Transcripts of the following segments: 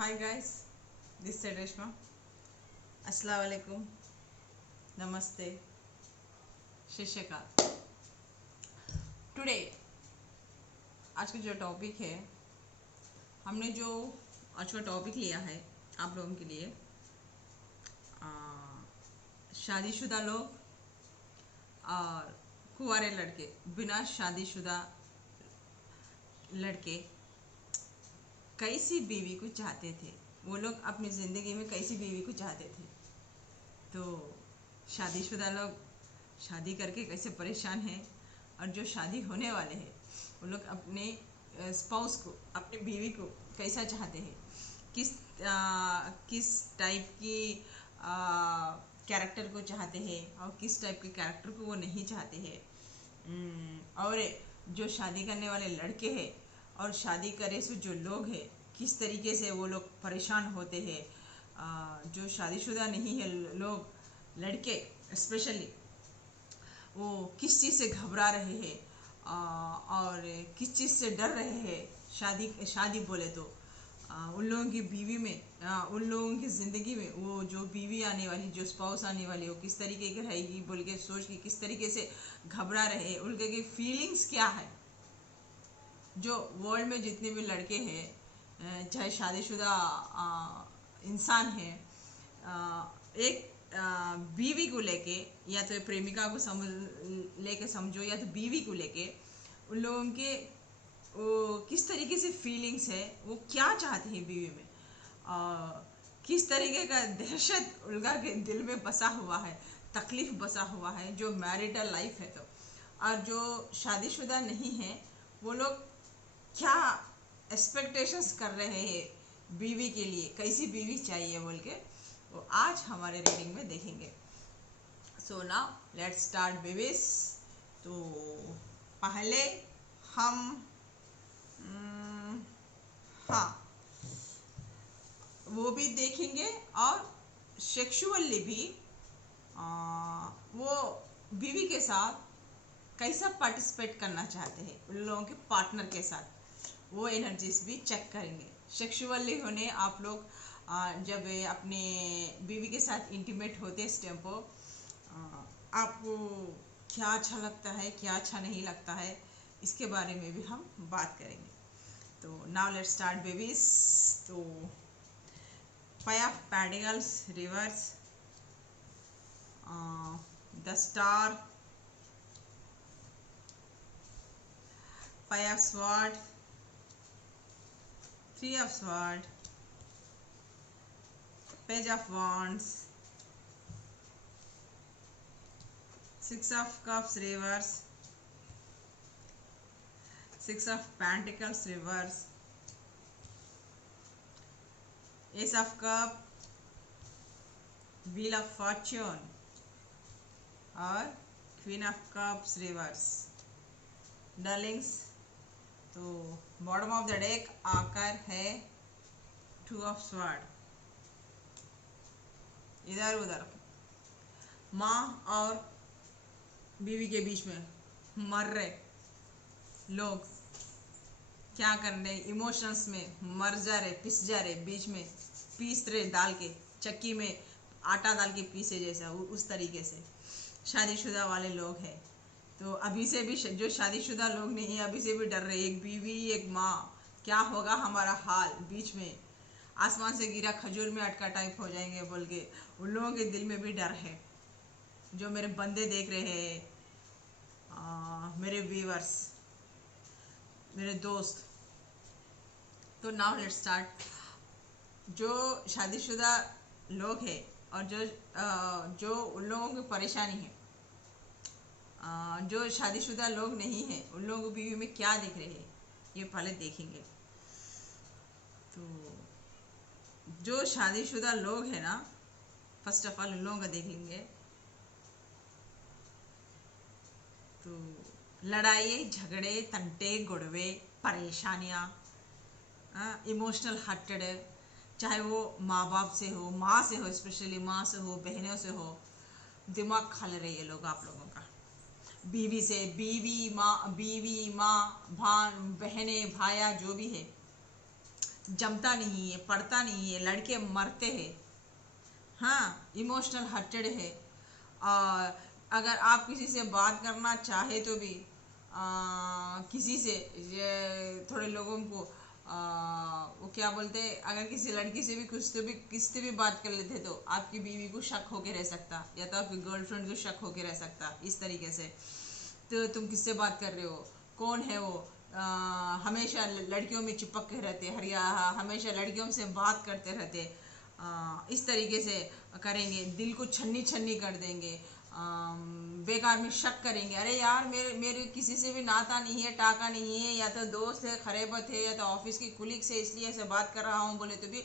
Hi guys, this is Reshma. Assalamu alaikum, Namaste, Shishaka. Today, आज का जो topic है, हमने जो आज का टॉपिक लिया है आप लोगों के लिए, शादीशुदा लोग और कुंवारे लड़के, बिना शादीशुदा लड़के कैसी बीवी को चाहते थे। वो लोग अपनी ज़िंदगी में कैसी बीवी को चाहते थे। तो शादीशुदा लोग शादी करके कैसे परेशान हैं, और जो शादी होने वाले हैं वो लोग अपने स्पाउस को, अपनी बीवी को कैसा चाहते हैं, किस टाइप की कैरेक्टर को चाहते हैं और किस टाइप के कैरेक्टर को वो नहीं चाहते हैं। और जो शादी करने वाले लड़के हैं और शादी करे से जो लोग हैं, किस तरीके से वो लोग परेशान होते हैं। जो शादीशुदा नहीं है लोग, लड़के स्पेशली, वो किस चीज़ से घबरा रहे हैं और किस चीज़ से डर रहे हैं। शादी बोले तो उन लोगों की बीवी में, उन लोगों की ज़िंदगी में वो जो बीवी आने वाली, जो स्पाउस आने वाली, वो किस तरीके की रहेगी बोल के सोच के किस तरीके से घबरा रहे हैं। उनके की फीलिंग्स क्या है। जो वर्ल्ड में जितने भी लड़के हैं, चाहे शादीशुदा इंसान है, एक बीवी को लेके, या तो प्रेमिका को लेके समझो, या तो बीवी को लेके, उन लोगों के वो किस तरीके से फीलिंग्स है, वो क्या चाहते हैं बीवी में, किस तरीके का दहशत उनका के दिल में बसा हुआ है, तकलीफ बसा हुआ है जो मैरिटल लाइफ है। तो और जो शादीशुदा नहीं है वो लोग क्या एक्सपेक्टेशंस कर रहे हैं बीवी के लिए, कैसी बीवी चाहिए बोल के, वो आज हमारे रीडिंग में देखेंगे। So now let's start babies. तो पहले हम हाँ, वो भी देखेंगे और सेक्सुअली भी वो बीवी के साथ कैसा पार्टिसिपेट करना चाहते हैं उन लोगों के पार्टनर के साथ, वो एनर्जीज भी चेक करेंगे। सेक्सुअली होने आप लोग जब अपने बीवी के साथ इंटीमेट होते इस टाइम पर आपको क्या अच्छा लगता है, क्या अच्छा नहीं लगता है, इसके बारे में भी हम बात करेंगे। तो नाउ लेट्स स्टार्ट बेबीज। तो five of pentacles reverse, the star, five of sword, three of sword, page of wands, six of cups reverse, six of pentacles reverse, ace of cup, wheel of fortune और queen of cups reverse. Darlings, तो bottom of the deck आकर है two of sword. इधर उधर माँ और बीवी के बीच में मर रहे लोग, क्या कर रहे, इमोशंस में मर जा रहे, पिस जा रहे, बीच में पीस रहे, डाल के चक्की में आटा डाल के पीसे जैसा, उस तरीके से शादीशुदा वाले लोग हैं। तो अभी से भी जो शादीशुदा लोग नहीं है अभी से भी डर रहे, एक बीवी एक माँ, क्या होगा हमारा हाल, बीच में आसमान से गिरा खजूर में अटका टाइप हो जाएंगे बोल के उन लोगों के दिल में भी डर है। जो मेरे बंदे देख रहे हैं, मेरे व्यूअर्स, मेरे दोस्त, तो नाउ लेट्स स्टार्ट। जो शादीशुदा लोग हैं और जो उन लोगों की परेशानी है, जो शादीशुदा लोग नहीं हैं उन लोगों को बीवी में क्या दिख रहे हैं ये पहले देखेंगे। तो जो शादीशुदा लोग हैं ना, फर्स्ट ऑफ ऑल उन लोगों का देख लेंगे। तो लड़ाई झगड़े, तंटे गुड़वे, परेशानियाँ, इमोशनल हर्टेड, चाहे वो माँ बाप से हो, माँ से हो, स्पेशली माँ से हो, बहनों से हो, दिमाग खा ले रहे ये लोग आप लोगों का। बीवी से, बीवी माँ, भान, बहनें, भाया, जो भी है, जमता नहीं है, पड़ता नहीं है, लड़के मरते हैं। हाँ, इमोशनल हर्टेड है। और अगर आप किसी से बात करना चाहे तो भी किसी से ये थोड़े लोगों को वो क्या बोलते हैं, अगर किसी लड़की से भी कुछ तो भी किसी से भी बात कर लेते तो आपकी बीवी को शक होके रह सकता, या तो आपकी गर्लफ्रेंड को शक होके रह सकता इस तरीके से। तो तुम किससे बात कर रहे हो, कौन है वो, हमेशा लड़कियों में चिपक के रहते, हरिया हमेशा लड़कियों से बात करते रहते, इस तरीके से करेंगे, दिल को छन्नी छन्नी कर देंगे, बेकार में शक करेंगे, अरे यार मेरे मेरे किसी से भी नाता नहीं है, टाका नहीं है, या तो दोस्त है, खरेबत है, या तो ऑफिस की कुलीग से इसलिए ऐसे बात कर रहा हूँ बोले तो भी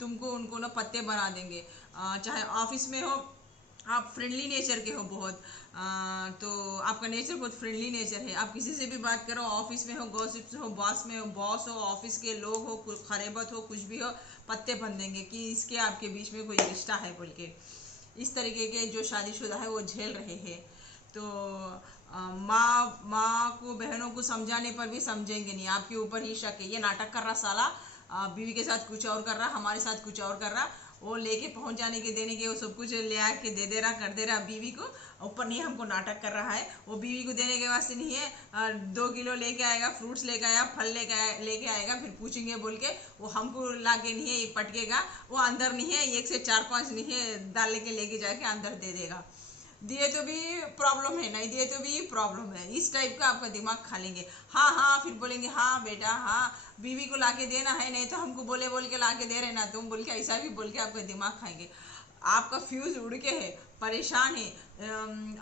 तुमको उनको ना पत्ते बना देंगे। चाहे ऑफिस में हो, आप फ्रेंडली नेचर के हो बहुत, तो आपका नेचर बहुत फ्रेंडली नेचर है, आप किसी से भी बात करो, ऑफिस में हो, गॉसिप्स हो, बॉस में हो, बॉस हो, ऑफिस के लोग हो, खरेबत हो, कुछ भी हो, पत्ते बन देंगे कि इसके आपके बीच में कोई रिश्ता है बोल के। इस तरीके के जो शादीशुदा है वो झेल रहे हैं। तो माँ माँ को, बहनों को समझाने पर भी समझेंगे नहीं, आपके ऊपर ही शक है, ये नाटक कर रहा साला, बीवी के साथ कुछ और कर रहा, हमारे साथ कुछ और कर रहा, वो लेके पहुंच जाने के देने के वो सब कुछ ले आके दे दे रहा, कर दे रहा बीवी को, ऊपर नहीं हमको नाटक कर रहा है। वो बीवी को देने के वास्ते नहीं है, 2 किलो लेके आएगा, फ्रूट्स लेके आया, फल लेके आएगा, फिर पूछेंगे बोल के वो हमको ला के नहीं है, ये पटकेगा, वो अंदर नहीं है, 1 से 4-5 नहीं है, डाल लेके लेके जाके अंदर दे देगा। दिए तो भी प्रॉब्लम है, नहीं दिए तो भी प्रॉब्लम है, इस टाइप का आपका दिमाग खा लेंगे। हाँ हाँ, फिर बोलेंगे हाँ बेटा हाँ, बीवी को लाके देना है, नहीं तो हमको बोल के लाके दे रहे ना तुम बोल के, ऐसा भी बोल के आपका दिमाग खाएंगे। आपका फ्यूज उड़ के है, परेशान है,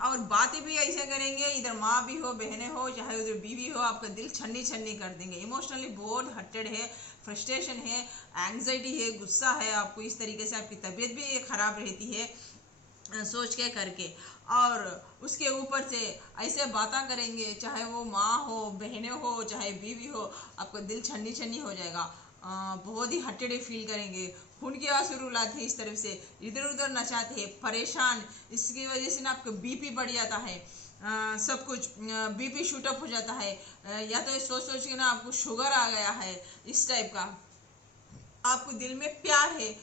और बातें भी ऐसे करेंगे, इधर माँ भी हो, बहनें हो, चाहे उधर बीवी हो, आपका दिल छन्नी छन्नी कर देंगे। इमोशनली बहुत हर्टेड है, फ्रस्ट्रेशन है, एंग्जाइटी है, गुस्सा है, आपको इस तरीके से आपकी तबीयत भी खराब रहती है सोच के करके। और उसके ऊपर से ऐसे बातें करेंगे, चाहे वो माँ हो, बहनें हो, चाहे बीवी हो, आपका दिल छन्नी छन्नी हो जाएगा। बहुत ही हटेडे फील करेंगे, खून के आंसू रुलाते हैं, इस तरफ से इधर उधर नचाते हैं, परेशान, इसकी वजह से ना आपका बीपी बढ़ जाता है, सब कुछ बीपी शूटअप हो जाता है, या तो सोच सोच के ना आपको शुगर आ गया है, इस टाइप का। आपको दिल में प्यार है,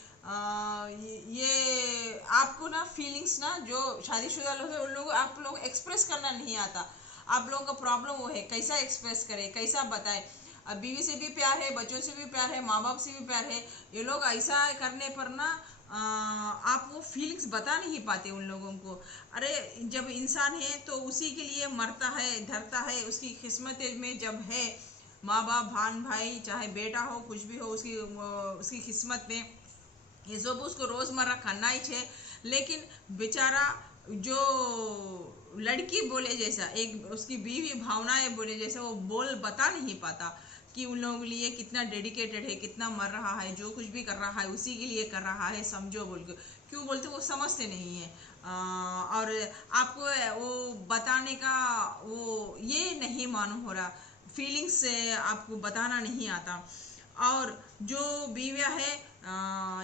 ये आपको ना फीलिंग्स ना, जो शादीशुदा लोग हैं उन लोगों आप लोग एक्सप्रेस करना नहीं आता। आप लोगों का प्रॉब्लम वो है, कैसा एक्सप्रेस करें, कैसा बताएं। अब बीवी से भी प्यार है, बच्चों से भी प्यार है, माँ बाप से भी प्यार है, ये लोग ऐसा करने पर ना आप वो फीलिंग्स बता नहीं पाते उन लोगों को। अरे जब इंसान है तो उसी के लिए मरता है, धरता है, उसकी किस्मत में जब है, माँ बाप, भान भाई, चाहे बेटा हो, कुछ भी हो, उसकी किस्मत में ये सब उसको रोजमर्रा करना ही है। लेकिन बेचारा जो लड़की बोले जैसा, एक उसकी बीवी भावनाएं बोले जैसा, वो बोल बता नहीं पाता कि उन लोगों के लिए कितना डेडिकेटेड है, कितना मर रहा है, जो कुछ भी कर रहा है उसी के लिए कर रहा है, समझो बोल के। क्यों बोलते वो समझते नहीं है। और आपको वो बताने का वो ये नहीं मालूम हो रहा, फीलिंग्स से आपको बताना नहीं आता। और जो बीवियां है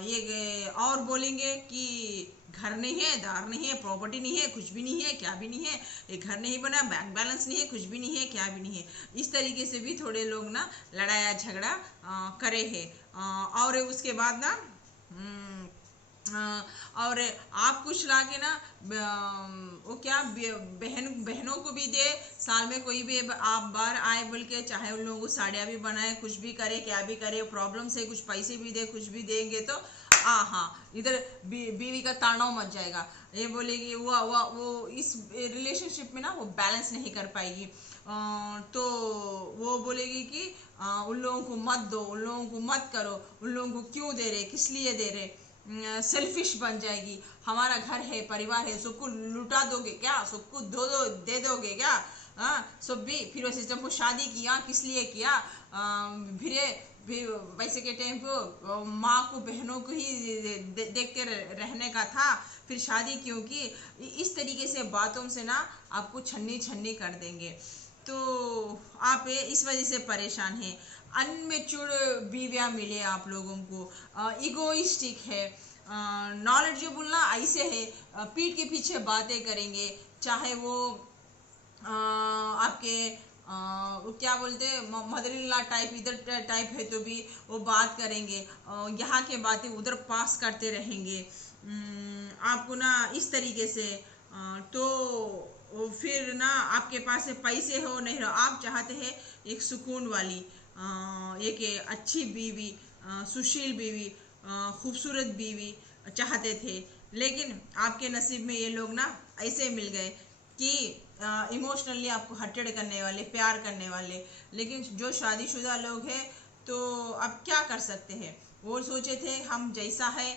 ये और बोलेंगे कि घर नहीं है, दार नहीं है, प्रॉपर्टी नहीं है, कुछ भी नहीं है, क्या भी नहीं है, ये घर नहीं बना, बैंक बैलेंस नहीं है, कुछ भी नहीं है, क्या भी नहीं है। इस तरीके से भी थोड़े लोग ना लड़ाया झगड़ा करे है। और उसके बाद ना और आप कुछ ला के ना वो क्या बहनों को भी दे, साल में कोई भी आप बार आए बोल के, चाहे उन लोगों को साड़ियाँ भी बनाए, कुछ भी करे, क्या भी करे, प्रॉब्लम से कुछ पैसे भी दे, कुछ भी देंगे तो हाँ, इधर बीवी का तांडव मच जाएगा। ये बोलेगी वो इस रिलेशनशिप में ना वो बैलेंस नहीं कर पाएगी। तो वो बोलेगी कि उन लोगों को मत दो, उन लोगों को मत करो, उन लोगों को क्यों दे रहे, किस लिए दे रहे, सेल्फिश बन जाएगी। हमारा घर है, परिवार है, सबको लुटा दोगे क्या, सबको दे दोगे क्या, हाँ सब भी। फिर वैसे जब वो शादी किया किस लिए किया, फिर वैसे के टाइम को माँ को, बहनों को ही देखते रहने का था, फिर शादी क्यों की। इस तरीके से बातों से ना आपको छन्नी छन्नी कर देंगे। तो आप इस वजह से परेशान हैं। अनमेच्योर बीवियाँ मिले आप लोगों को, इगोइस्टिक है, नॉलेजेबल ना ऐसे है, पीठ के पीछे बातें करेंगे, चाहे वो आपके वो क्या बोलते हैं, मदर इन लॉ टाइप इधर टाइप है तो भी वो बात करेंगे, यहाँ के बातें उधर पास करते रहेंगे। आपको ना इस तरीके से तो फिर ना आपके पास से पैसे हो नहीं हो, आप चाहते हैं एक सुकून वाली, एक अच्छी बीवी, सुशील बीवी, खूबसूरत बीवी चाहते थे। लेकिन आपके नसीब में ये लोग ना ऐसे मिल गए कि इमोशनली आपको हर्टेड करने वाले, प्यार करने वाले। लेकिन जो शादीशुदा लोग हैं तो अब क्या कर सकते हैं, वो सोचे थे हम जैसा है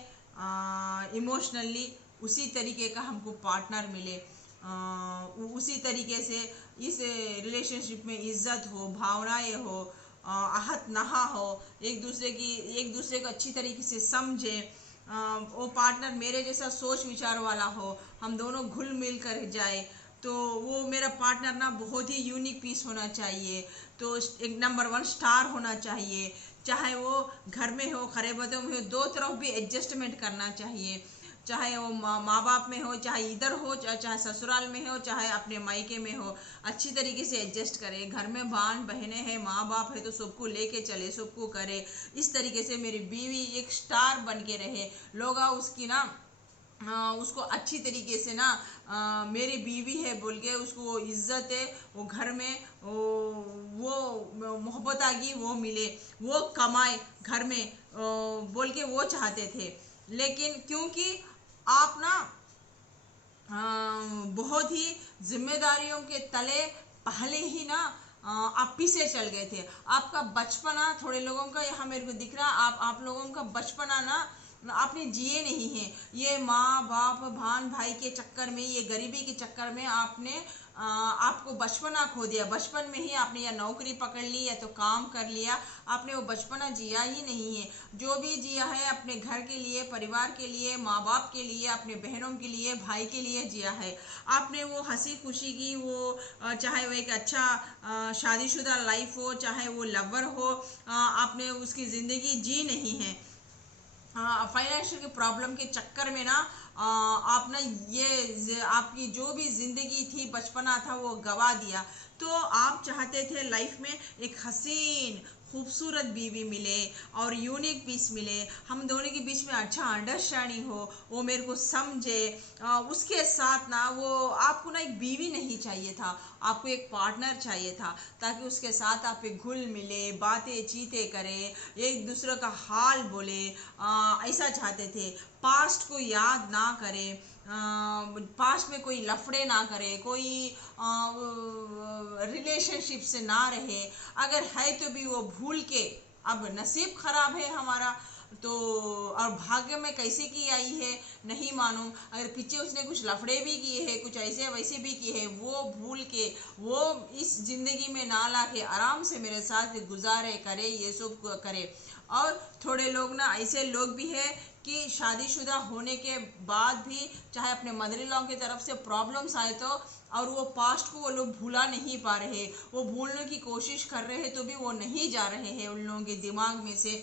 इमोशनली उसी तरीके का हमको पार्टनर मिले, उसी तरीके से इस रिलेशनशिप में इज्जत हो, भावनाएं हो, आहत नहा हो, एक दूसरे को अच्छी तरीके से समझे, वो पार्टनर मेरे जैसा सोच विचार वाला हो, हम दोनों घुल मिल कर जाए। तो वो मेरा पार्टनर ना बहुत ही यूनिक पीस होना चाहिए, तो एक नंबर वन स्टार होना चाहिए, चाहे वो घर में हो, खरे बदों में हो, दो तरफ भी एडजस्टमेंट करना चाहिए, चाहे वो माँ बाप में हो, चाहे इधर हो, चाहे ससुराल में हो, चाहे अपने मायके में हो, अच्छी तरीके से एडजस्ट करे। घर में बान बहनें हैं, माँ बाप है तो सबको लेके चले, सबको करे। इस तरीके से मेरी बीवी एक स्टार बन के रहे, लोग उसकी ना उसको अच्छी तरीके से ना मेरी बीवी है बोल के उसको वो इज्जत है, वो घर में वो मोहब्बत आगी वो मिले, वो कमाए घर में बोल के वो चाहते थे। लेकिन क्योंकि आप ना बहुत ही जिम्मेदारियों के तले पहले ही ना आप पीछे चल गए थे। आपका बचपना थोड़े लोगों का यहाँ मेरे को दिख रहा, आप लोगों का बचपना ना आपने जिए नहीं है। ये माँ बाप भान भाई के चक्कर में, ये गरीबी के चक्कर में आपने आपको बचपना खो दिया। बचपन में ही आपने या नौकरी पकड़ ली या तो काम कर लिया, आपने वो बचपना जिया ही नहीं है। जो भी जिया है अपने घर के लिए, परिवार के लिए, माँ बाप के लिए, अपने बहनों के लिए, भाई के लिए जिया है। आपने वो हंसी खुशी की वो चाहे वो एक अच्छा शादीशुदा लाइफ हो, चाहे वो लवर हो, आपने उसकी ज़िंदगी जी नहीं है। फाइनेंशियल के प्रॉब्लम के चक्कर में ना आप ना ये आपकी जो भी जिंदगी थी, बचपना था, वो गवा दिया। तो आप चाहते थे लाइफ में एक हसीन खूबसूरत बीवी मिले और यूनिक पीस मिले, हम दोनों के बीच में अच्छा अंडरस्टैंडिंग हो, वो मेरे को समझे। उसके साथ ना वो आपको ना एक बीवी नहीं चाहिए था, आपको एक पार्टनर चाहिए था, ताकि उसके साथ आप एक घुल मिले, बातें चीतें करे, एक दूसरे का हाल बोले, ऐसा चाहते थे। पास्ट को याद ना करे, पास्ट में कोई लफड़े ना करे, कोई रिलेशनशिप से ना रहे, अगर है तो भी वो भूल के। अब नसीब खराब है हमारा तो, और भाग्य में कैसे की आई है नहीं मालूम, अगर पीछे उसने कुछ लफड़े भी किए हैं, कुछ ऐसे वैसे भी किए हैं, वो भूल के वो इस जिंदगी में ना ला के आराम से मेरे साथ गुजारे करे, ये सब करे। और थोड़े लोग ना ऐसे लोग भी है कि शादीशुदा होने के बाद भी चाहे अपने मदर इन लॉ की तरफ से प्रॉब्लम्स आए तो, और वो पास्ट को वो लोग भूला नहीं पा रहे, वो भूलने की कोशिश कर रहे हैं तो भी वो नहीं जा रहे हैं उन लोगों के दिमाग में से।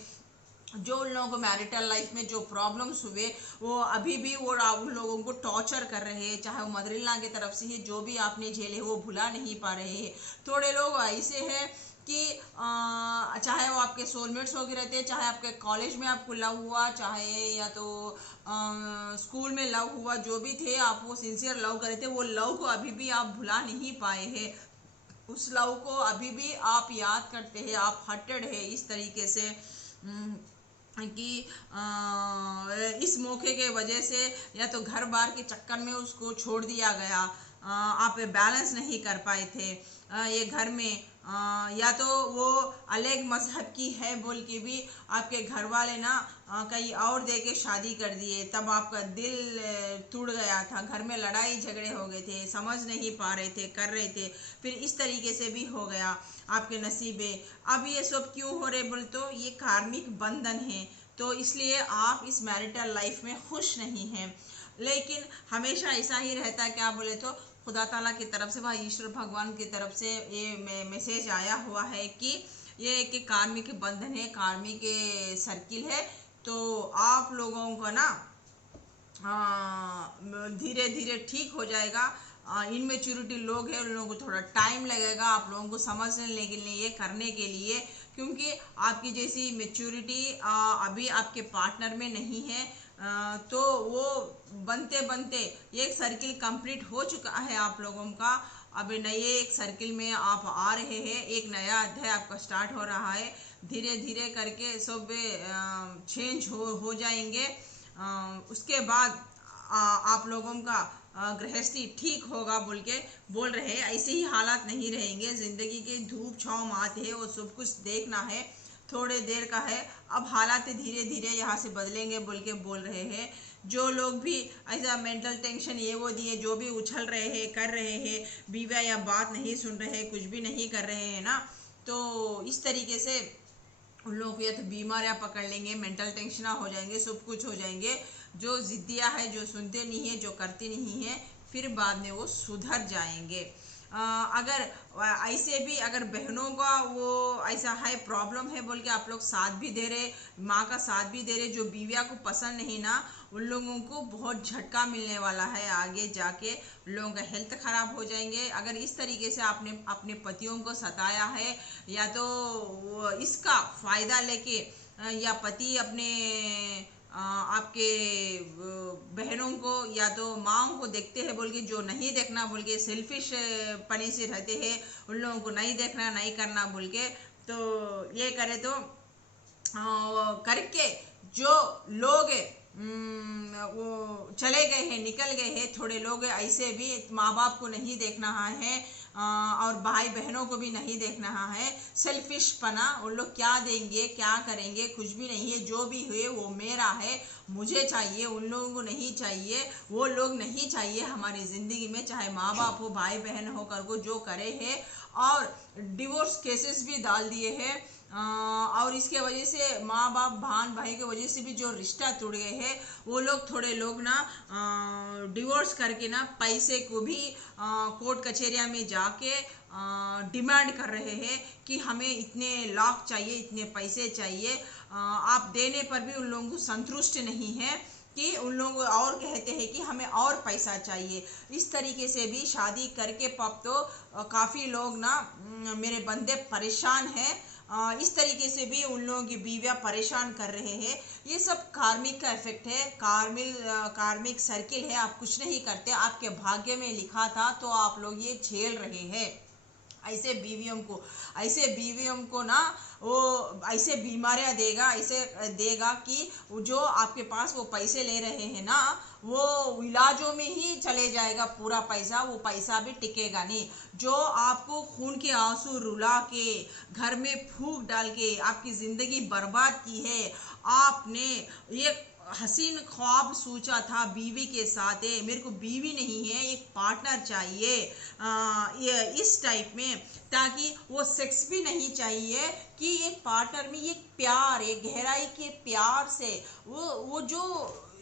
जो उन लोगों को मैरिटल लाइफ में जो प्रॉब्लम्स हुए वो अभी भी वो उन लोगों को टॉर्चर कर रहे हैं, चाहे वो मदर इन लॉ की तरफ से ही जो भी आपने झेले वो भुला नहीं पा रहे हैं। थोड़े लोग ऐसे हैं कि चाहे वो आपके सोलमेट्स हो गए रहते हैं, चाहे आपके कॉलेज में आपको लव हुआ, चाहे या तो स्कूल में लव हुआ, जो भी थे आप वो सिंसियर लव करे थे, वो लव को अभी भी आप भुला नहीं पाए हैं। उस लव को अभी भी आप याद करते हैं, आप हर्टेड है इस तरीके से कि इस मौके के वजह से या तो घर बार के चक्कर में उसको छोड़ दिया गया, आप बैलेंस नहीं कर पाए थे ये घर में, या तो वो अलग मजहब की है बोल के भी आपके घर वाले ना कहीं और दे के शादी कर दिए, तब आपका दिल टूट गया था, घर में लड़ाई झगड़े हो गए थे, समझ नहीं पा रहे थे, कर रहे थे, फिर इस तरीके से भी हो गया आपके नसीबे। अब ये सब क्यों हो रहे बोल तो ये कार्मिक बंधन है, तो इसलिए आप इस मैरिटल लाइफ में खुश नहीं हैं। लेकिन हमेशा ऐसा ही रहता है, क्या बोले तो खुदा ताला की तरफ से, वह ईश्वर भगवान की तरफ से ये मैसेज आया हुआ है कि ये एक कार्मिक बंधन है, कार्मिक सर्किल है। तो आप लोगों को ना धीरे धीरे ठीक हो जाएगा। इनमेच्योरिटी लोग हैं, उन लोगों को थोड़ा टाइम लगेगा आप लोगों को समझने के लिए, करने के लिए, क्योंकि आपकी जैसी मेच्योरिटी अभी आपके पार्टनर में नहीं है। तो वो बनते बनते एक सर्किल कंप्लीट हो चुका है आप लोगों का, अब नए एक सर्किल में आप आ रहे हैं, एक नया अध्याय आपका स्टार्ट हो रहा है। धीरे धीरे करके सब चेंज हो जाएंगे। उसके बाद आप लोगों का गृहस्थी ठीक होगा बोल के बोल रहे हैं। ऐसे ही हालात नहीं रहेंगे, जिंदगी के धूप छाँव आते हैं, वो सब कुछ देखना है, थोड़े देर का है। अब हालात धीरे धीरे यहाँ से बदलेंगे बोल के बोल रहे हैं। जो लोग भी ऐसा मेंटल टेंशन ये वो दिए, जो भी उछल रहे हैं, कर रहे हैं, बीवा या बात नहीं सुन रहे, कुछ भी नहीं कर रहे हैं ना, तो इस तरीके से उन लोगों को या तो बीमारियाँ पकड़ लेंगे, मेंटल टेंशन हो जाएंगे, सब कुछ हो जाएंगे। जो जिद्दिया है, जो सुनते नहीं है, जो करते नहीं है, फिर बाद में वो सुधर जाएंगे। अगर ऐसे भी अगर बहनों का वो ऐसा है प्रॉब्लम है बोल के आप लोग साथ भी दे रहे, माँ का साथ भी दे रहे, जो बीविया को पसंद नहीं ना, उन लोगों को बहुत झटका मिलने वाला है। आगे जाके उन लोगों का हेल्थ खराब हो जाएंगे। अगर इस तरीके से आपने अपने पतियों को सताया है, या तो इसका फ़ायदा लेके या पति अपने आपके बहनों को या तो माँओं को देखते हैं बोल के, जो नहीं देखना बोल के सेल्फिश पने से रहते हैं, उन लोगों को नहीं देखना, नहीं करना बोल के, तो ये करे तो करके जो लोग वो चले गए हैं, निकल गए हैं, थोड़े लोग ऐसे भी माँ बाप को नहीं देखना है और भाई बहनों को भी नहीं देखना है। सेल्फिश पना, उन लोग क्या देंगे, क्या करेंगे, कुछ भी नहीं है, जो भी हुए वो मेरा है, मुझे चाहिए, उन लोगों को नहीं चाहिए, वो लोग नहीं चाहिए हमारी ज़िंदगी में, चाहे माँ बाप हो, भाई बहन हो, कर को जो करे है। और डिवोर्स केसेस भी डाल दिए हैं। और इसके वजह से माँ बाप बहन भाई के वजह से भी जो रिश्ता टूट गए हैं, वो लोग थोड़े लोग ना डिवोर्स करके ना पैसे को भी कोर्ट कचहरिया में जाके डिमांड कर रहे हैं कि हमें इतने लाख चाहिए, इतने पैसे चाहिए। आप देने पर भी उन लोगों को संतुष्ट नहीं है कि उन लोग और कहते हैं कि हमें और पैसा चाहिए। इस तरीके से भी शादी करके पब तो काफ़ी लोग ना मेरे बंदे परेशान हैं। इस तरीके से भी उन लोगों की बीवियाँ परेशान कर रहे हैं। ये सब कार्मिक का इफेक्ट है, कार्मिक सर्किल है। आप कुछ नहीं करते, आपके भाग्य में लिखा था तो आप लोग ये झेल रहे हैं। ऐसे बीवियों को ना वो ऐसे बीमारियां देगा, ऐसे देगा कि जो आपके पास वो पैसे ले रहे हैं ना, वो इलाजों में ही चले जाएगा पूरा पैसा, वो पैसा भी टिकेगा नहीं। जो आपको खून के आंसू रुला के, घर में फूंक डाल के आपकी ज़िंदगी बर्बाद की है, आपने एक हसीन ख्वाब सोचा था बीवी के साथ है, मेरे को बीवी नहीं है, एक पार्टनर चाहिए ये इस टाइप में, ताकि वो सेक्स भी नहीं चाहिए कि एक पार्टनर में एक प्यार, एक गहराई के प्यार से वो जो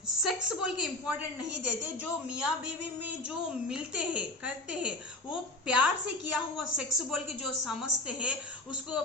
सेक्स बोल के इम्पोर्टेंट नहीं देते, जो मियाँ बीवी में जो मिलते हैं करते हैं, वो प्यार से किया हुआ सेक्स बोल के जो समझते हैं, उसको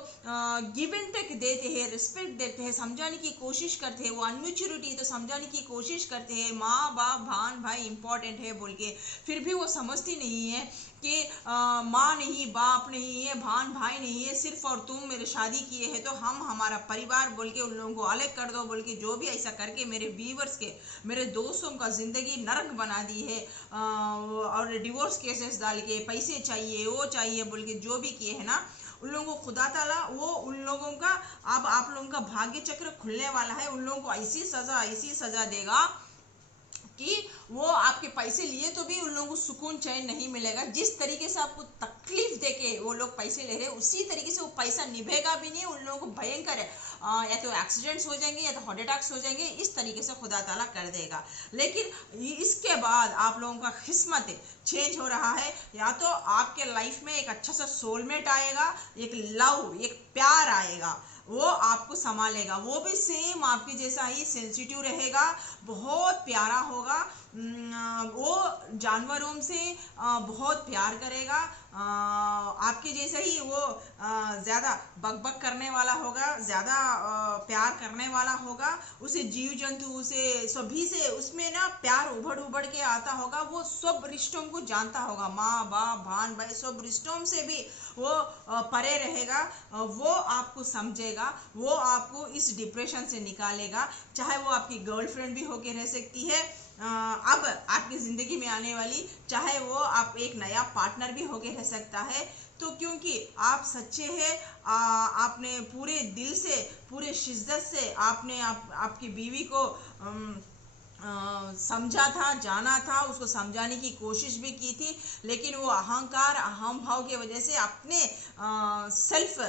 गिव एंड टेक देते हैं, रिस्पेक्ट देते हैं, समझाने की कोशिश करते हैं। वो अनमेच्योरिटी तो समझाने की कोशिश करते हैं, माँ बाप बहन भाई इम्पोर्टेंट है बोल के, फिर भी वो समझती नहीं है कि माँ नहीं, बाप नहीं है, बहन भाई नहीं है, सिर्फ और तुम मेरे शादी किए हैं तो हम हमारा परिवार बोल के उन लोगों को अलग कर दो बोल के, जो भी ऐसा करके मेरे व्यूअर्स के, मेरे दोस्तों का ज़िंदगी नरक बना दी है। और डिवोर्स केसेस डाल के पैसे चाहिए, वो चाहिए बोल के जो भी किए हैं ना, उन लोगों को खुदा ताला वो उन लोगों का अब आप लोगों का भाग्य चक्र खुलने वाला है। उन लोगों को ऐसी सज़ा देगा कि वो आपके पैसे लिए तो भी उन लोगों को सुकून चैन नहीं मिलेगा। जिस तरीके से आपको तकलीफ देके वो लोग पैसे ले रहे हैं, उसी तरीके से वो पैसा निभेगा भी नहीं। उन लोगों को भयंकर है, या तो एक्सीडेंट्स हो जाएंगे या तो हार्ट अटैक्स हो जाएंगे, इस तरीके से खुदा ताला कर देगा। लेकिन इसके बाद आप लोगों का किस्मत चेंज हो रहा है, या तो आपके लाइफ में एक अच्छा सा सोलमेट आएगा, एक लव, एक प्यार आएगा, वो आपको संभालेगा, वो भी सेम आपके जैसा ही सेंसिटिव रहेगा, बहुत प्यारा होगा, वो जानवरों से बहुत प्यार करेगा, आपके जैसा ही वो ज़्यादा बकबक करने वाला होगा, ज़्यादा प्यार करने वाला होगा, उसे जीव जंतु उसे सभी से उसमें ना प्यार उभड़ उभड़ के आता होगा, वो सब रिश्तों को जानता होगा, माँ बाप भान भाई सब रिश्तों से भी वो परे रहेगा, वो आपको समझेगा, वो आपको इस डिप्रेशन से निकालेगा। चाहे वो आपकी गर्लफ्रेंड भी होके रह सकती है अब आपकी ज़िंदगी में आने वाली, चाहे वो आप एक नया पार्टनर भी होके रह सकता है। तो क्योंकि आप सच्चे हैं, आपने पूरे दिल से पूरे शिद्दत से आपने आपकी बीवी को समझा था, जाना था, उसको समझाने की कोशिश भी की थी, लेकिन वो अहंकार अहम भाव की वजह से अपने सेल्फ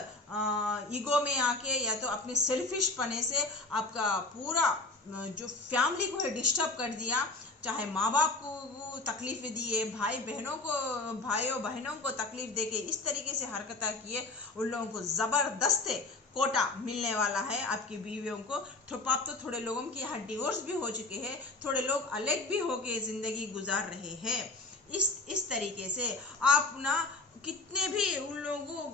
ईगो में आके या तो अपने सेल्फिश पने से आपका पूरा जो फैमिली को है डिस्टर्ब कर दिया। चाहे माँ बाप को तकलीफ दिए, भाइयों बहनों को तकलीफ देके इस तरीके से हरकत किए, उन लोगों को ज़बरदस्त कोटा मिलने वाला है आपकी बीवियों को। तो पाप तो थोड़े लोगों के यहाँ डिवोर्स भी हो चुके हैं, थोड़े लोग अलग भी होके ज़िंदगी गुजार रहे हैं। इस तरीके से आप ना कितने भी उन लोगों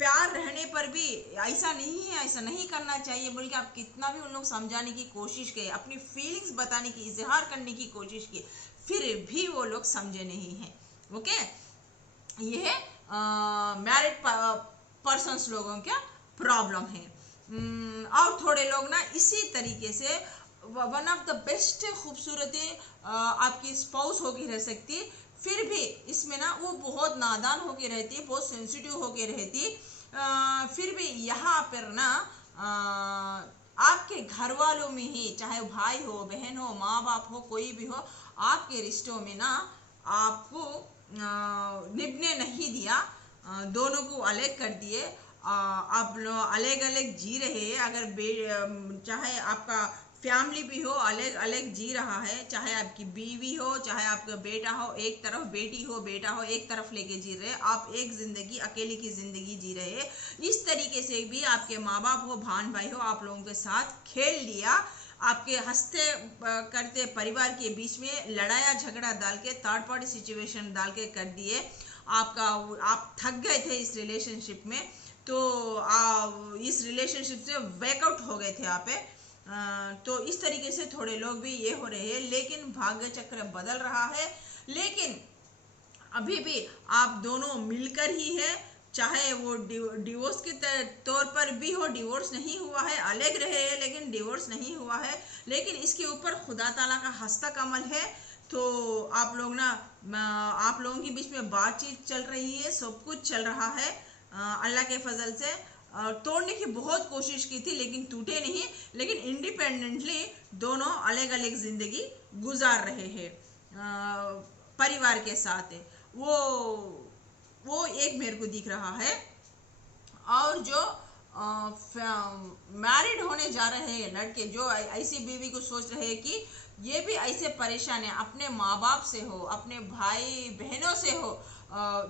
प्यार रहने पर भी ऐसा नहीं है, ऐसा नहीं करना चाहिए बोल के आप कितना भी उन लोग समझाने की कोशिश किए, अपनी फीलिंग्स बताने की इजहार करने की कोशिश की, फिर भी वो लोग समझे नहीं हैं। ओके, ये है मैरिड पर्सन्स लोगों का प्रॉब्लम है। और थोड़े लोग ना इसी तरीके से वन ऑफ द बेस्ट खूबसूरत आपकी स्पाउस होगी रह सकती, फिर भी इसमें ना वो बहुत नादान होके रहती है, बहुत सेंसिटिव होके रहती, फिर भी यहाँ पर ना आपके घर वालों में ही, चाहे भाई हो बहन हो माँ बाप हो कोई भी हो, आपके रिश्तों में ना आपको निभने नहीं दिया, दोनों को अलग कर दिए, आप लोग अलग अलग जी रहे हैं। अगर चाहे आपका फैमिली भी हो अलग अलग जी रहा है, चाहे आपकी बीवी हो चाहे आपका बेटा हो, एक तरफ बेटी हो बेटा हो एक तरफ लेके जी रहे, आप एक जिंदगी अकेले की जिंदगी जी रहे हैं। इस तरीके से भी आपके माँ बाप हो भान भाई हो आप लोगों के साथ खेल लिया, आपके हंसते करते परिवार के बीच में लड़ाया झगड़ा डाल के थर्ड पार्टी सिचुएशन डाल के कर दिए, आप थक गए थे इस रिलेशनशिप में, तो इस रिलेशनशिप से बैकआउट हो गए थे आप। तो इस तरीके से थोड़े लोग भी ये हो रहे हैं, लेकिन भाग्य चक्र बदल रहा है, लेकिन अभी भी आप दोनों मिलकर ही है, चाहे वो डिवोर्स के तौर पर भी हो, डिवोर्स नहीं हुआ है, अलग रहे हैं लेकिन डिवोर्स नहीं हुआ है, लेकिन इसके ऊपर खुदा ताला का हस्तकमल है। तो आप लोग ना आप लोगों के बीच में बातचीत चल रही है, सब कुछ चल रहा है अल्लाह के फजल से। तोड़ने की बहुत कोशिश की थी लेकिन टूटे नहीं, लेकिन इंडिपेंडेंटली दोनों अलग अलग जिंदगी गुजार रहे हैं परिवार के साथ है। वो एक मेरे को दिख रहा है। और जो मैरिड होने जा रहे हैं लड़के, जो ऐसी बीवी को सोच रहे हैं कि ये भी ऐसे परेशान है, अपने माँ बाप से हो अपने भाई बहनों से हो,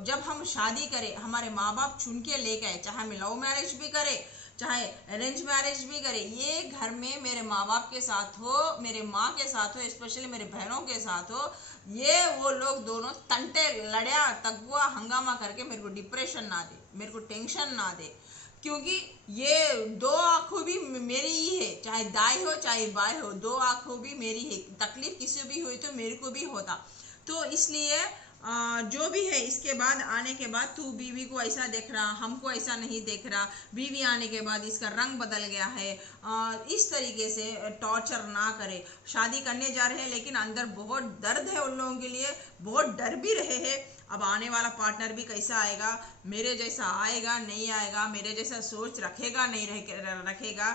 जब हम शादी करें हमारे माँ बाप चुन के लेके आए, चाहे हम लव मैरिज भी करें चाहे अरेंज मैरिज भी करें, ये घर में मेरे माँ बाप के साथ हो मेरे माँ के साथ हो स्पेशली मेरे बहनों के साथ हो, ये वो लोग दोनों तंटे लड़या तगुआ हंगामा करके मेरे को डिप्रेशन ना दे, मेरे को टेंशन ना दे, क्योंकि ये दो आंखों भी मेरी ही है, चाहे दाई हो चाहे बाई हो, दो आंखों भी मेरी है, तकलीफ किसी भी हुई तो मेरे को भी होता। तो इसलिए जो भी है इसके बाद आने के बाद तू बीवी को ऐसा देख रहा, हमको ऐसा नहीं देख रहा, बीवी आने के बाद इसका रंग बदल गया है, इस तरीके से टॉर्चर ना करे। शादी करने जा रहे हैं लेकिन अंदर बहुत दर्द है उन लोगों के लिए, बहुत डर भी रहे हैं अब आने वाला पार्टनर भी कैसा आएगा, मेरे जैसा आएगा नहीं आएगा, मेरे जैसा सोच रखेगा नहीं रखेगा,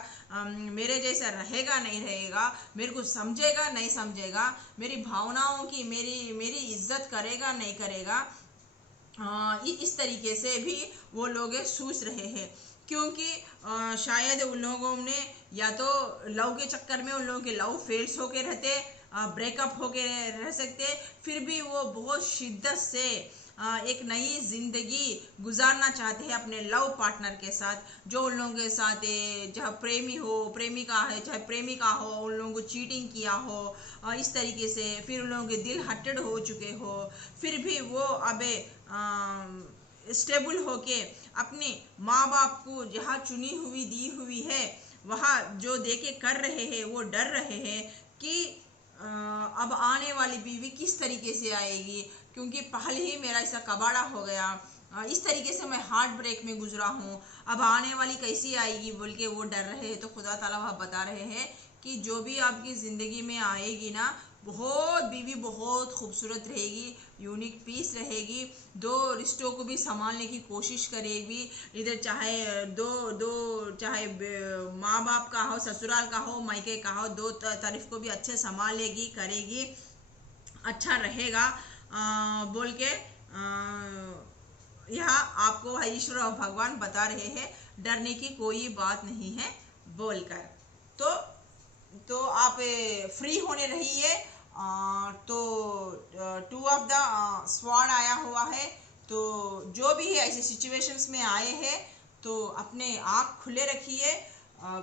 मेरे जैसा रहेगा नहीं रहेगा, मेरे को समझेगा नहीं समझेगा, मेरी भावनाओं की मेरी इज्जत करेगा नहीं करेगा, इस तरीके से भी वो लोग सोच रहे हैं। क्योंकि शायद उन लोगों ने या तो लव के चक्कर में उन लोगों के लव फेल्स होके रहते, ब्रेकअप होके रह सकते, फिर भी वो बहुत शिद्दत से एक नई जिंदगी गुजारना चाहते हैं अपने लव पार्टनर के साथ, जो उन लोगों के साथ चाहे प्रेमी हो प्रेमिका है चाहे प्रेमिका हो, उन लोगों को चीटिंग किया हो इस तरीके से, फिर उन लोगों के दिल हर्टेड हो चुके हो, फिर भी वो अबे स्टेबल होके अपने माँ बाप को जहाँ चुनी हुई दी हुई है वहाँ जो देके कर रहे हैं, वो डर रहे हैं कि अब आने वाली बीवी किस तरीके से आएगी, क्योंकि पहले ही मेरा ऐसा कबाड़ा हो गया, इस तरीके से मैं हार्ट ब्रेक में गुजरा हूँ, अब आने वाली कैसी आएगी बोल के वो डर रहे हैं। तो खुदा ताला वह बता रहे हैं कि जो भी आपकी ज़िंदगी में आएगी ना, बहुत बीवी बहुत खूबसूरत रहेगी, यूनिक पीस रहेगी, दो रिश्तों को भी संभालने की कोशिश करेगी। इधर चाहे चाहे माँ बाप का हो, ससुराल का हो, मायके का हो, दो तरफ को भी अच्छे संभालेगी, करेगी, अच्छा रहेगा बोल के यह आपको ईश्वर और भगवान बता रहे हैं। डरने की कोई बात नहीं है बोलकर। तो आप फ्री होने रहिए। तो टू ऑफ द स्वॉर्ड आया हुआ है। तो जो भी है ऐसे सिचुएशंस में आए हैं तो अपने आँख खुले रखिए,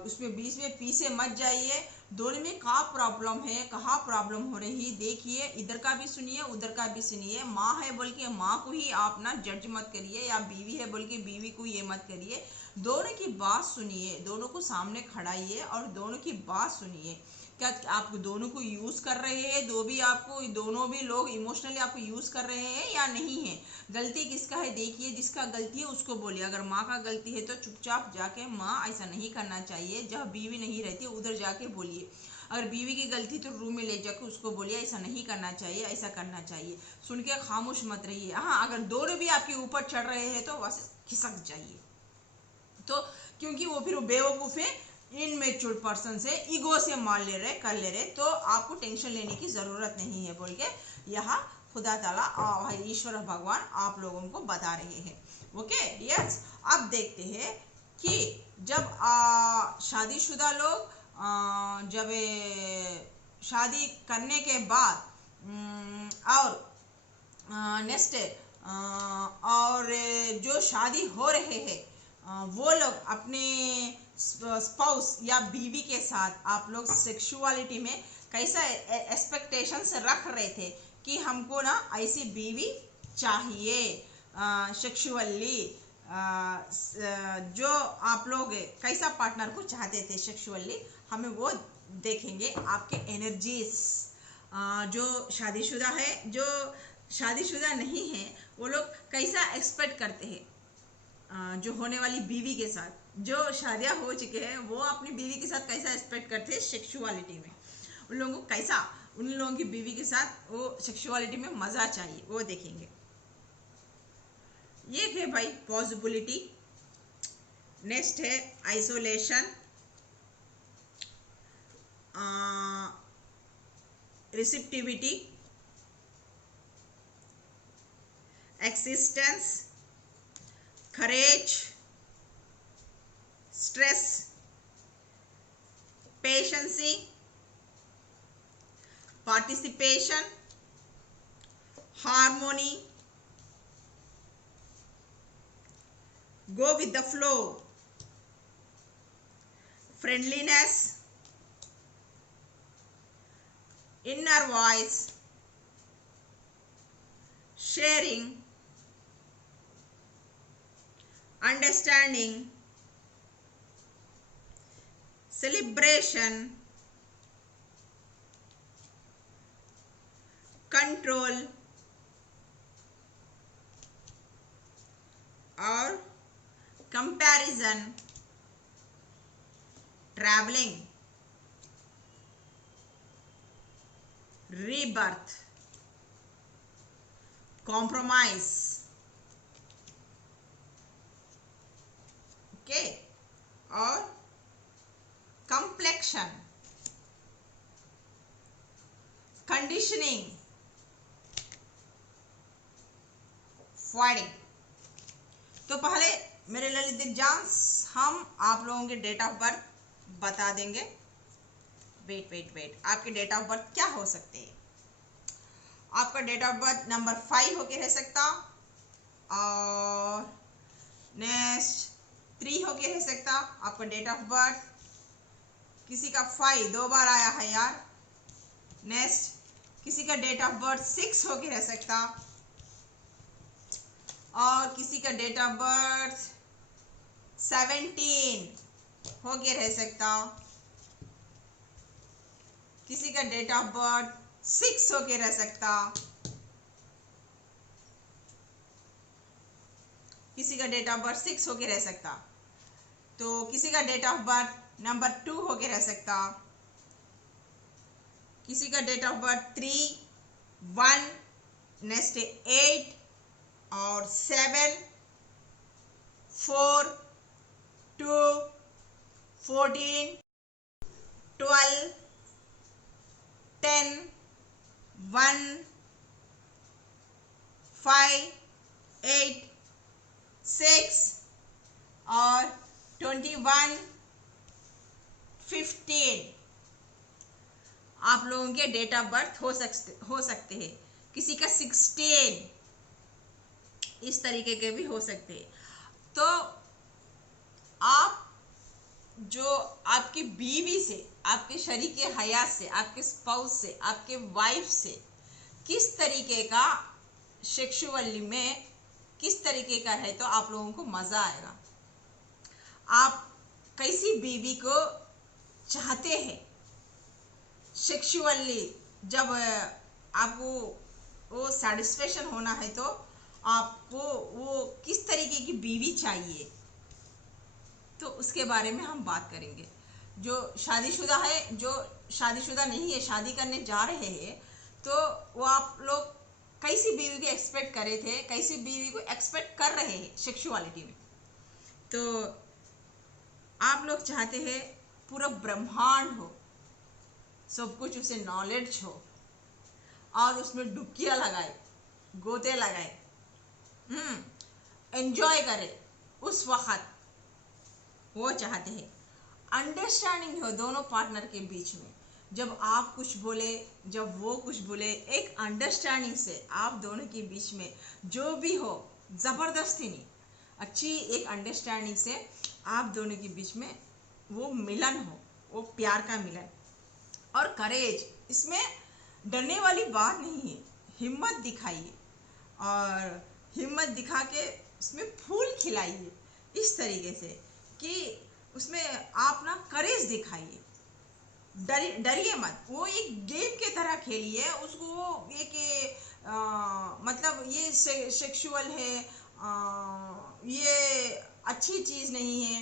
उसमें बीच में पीछे मत जाइए। दोनों में कहाँ प्रॉब्लम है, कहाँ प्रॉब्लम हो रही देखिए, इधर का भी सुनिए, उधर का भी सुनिए। माँ है बोल के माँ को ही आप ना जज मत करिए, या बीवी है बोल के बीवी को ये मत करिए। दोनों की बात सुनिए, दोनों को सामने खड़ाइए और दोनों की बात सुनिए। क्या आप दोनों को यूज़ कर रहे हैं, दोनों भी लोग इमोशनली आपको यूज़ कर रहे हैं या नहीं है? गलती किसका है देखिए, जिसका गलती है उसको बोलिए। अगर माँ का गलती है तो चुपचाप जाके माँ ऐसा नहीं करना चाहिए, जहाँ बीवी नहीं रहती उधर जाके बोलिए। अगर बीवी की गलती तो रूम में ले जाकर उसको बोलिए ऐसा नहीं करना चाहिए, ऐसा करना चाहिए। सुन के खामोश मत रहिए। हाँ, अगर दोनों भी आपके ऊपर चढ़ रहे हैं तो बस खिसक जाइए। तो क्योंकि वो फिर बेवकूफ़ है, इनमेच्योर पर्सन से ईगो से मान ले रहे, कर ले रहे, तो आपको टेंशन लेने की ज़रूरत नहीं है बोल के यहाँ खुदा ताला ईश्वर भगवान आप लोगों को बता रहे हैं। Okay yes. अब देखते हैं कि जब शादीशुदा लोग जब शादी करने के बाद और नेक्स्ट और जो शादी हो रहे हैं वो लोग अपने स्पाउस या बीवी के साथ आप लोग सेक्सुअलिटी में कैसा एक्सपेक्टेशंस रख रहे थे कि हमको ना ऐसी बीवी चाहिए सेक्सुअली, जो आप लोग कैसा पार्टनर को चाहते थे सेक्सुअली, हमें वो देखेंगे। आपके एनर्जीज जो शादीशुदा है, जो शादीशुदा नहीं है, वो लोग कैसा एक्सपेक्ट करते हैं जो होने वाली बीवी के साथ। जो शादियां हो चुके हैं वो अपनी बीवी के साथ कैसा एक्सपेक्ट करते हैं सेक्सुअलिटी में, उन लोगों को कैसा उन लोगों की बीवी के साथ वो सेक्सुअलिटी में मज़ा चाहिए, वो देखेंगे। ये है भाई पॉसिबिलिटी। नेक्स्ट है isolation, receptivity, existence, courage, stress, patience, participation, harmony, go with the flow, friendliness, inner voice, sharing, understanding, celebration, control और comparison, travelling, rebirth, compromise, okay, और कंप्लेक्शन, कंडीशनिंग, फाइटिंग। तो पहले मेरे ललित एग्जाम्स हम आप लोगों के डेट ऑफ बर्थ बता देंगे। वेट आपके डेट ऑफ बर्थ क्या हो सकते हैं? आपका डेट ऑफ बर्थ नंबर 5 होके रह सकता, और नेक्स्ट 3 होके रह सकता। आपका डेट ऑफ बर्थ किसी का 5 2 बार आया है यार। नेक्स्ट किसी का डेट ऑफ बर्थ 6 होके रह सकता, और किसी का डेट ऑफ बर्थ 17 होके रह सकता, किसी का डेट ऑफ बर्थ 6 होके रह सकता, किसी का डेट ऑफ बर्थ 6 होके रह सकता, तो किसी का डेट ऑफ बर्थ नंबर 2 होके रह सकता, किसी का डेट ऑफ बर्थ 3, 1, नेक्स्ट 8 और 7, 4, 2, 14, 12, 10, 1, 5, 8, 6 और 21, 15 आप लोगों के डेट ऑफ बर्थ हो सकते हैं। किसी का 16 इस तरीके के भी हो सकते हैं। तो आप जो आपकी बीवी से, आपके शरीके हयात से, आपके स्पाउस से, आपके वाइफ से किस तरीके का सेक्सुअली में किस तरीके का है, तो आप लोगों को मज़ा आएगा। आप कैसी बीवी को चाहते हैं सेक्सुअली, जब आपको वो सेटिस्फेक्शन होना है तो आपको वो किस तरीके की बीवी चाहिए, तो उसके बारे में हम बात करेंगे। जो शादीशुदा है, जो शादीशुदा नहीं है, शादी करने जा रहे हैं, तो वो आप लोग कैसी बीवी को एक्सपेक्ट करे थे, कैसी बीवी को एक्सपेक्ट कर रहे हैं सेक्सुअलिटी में। तो आप लोग चाहते हैं पूरा ब्रह्मांड हो, सब कुछ उसे नॉलेज हो और उसमें डुबकियां लगाए, गोते लगाए, एंजॉय करे उस वक्त, वो चाहते हैं। अंडरस्टैंडिंग हो दोनों पार्टनर के बीच में, जब आप कुछ बोले, जब वो कुछ बोले, एक अंडरस्टैंडिंग से आप दोनों के बीच में जो भी हो, ज़बरदस्ती नहीं, अच्छी एक अंडरस्टैंडिंग से आप दोनों के बीच में वो मिलन हो, वो प्यार का मिलन। और करेज, इसमें डरने वाली बात नहीं है, हिम्मत दिखाइए और हिम्मत दिखा के उसमें फूल खिलाइए इस तरीके से कि उसमें आप ना करेज दिखाइए, डरिए मत। वो एक गेम के तरह खेलिए उसको, ये कि मतलब ये सेक्सुअल है, ये अच्छी चीज़ नहीं है,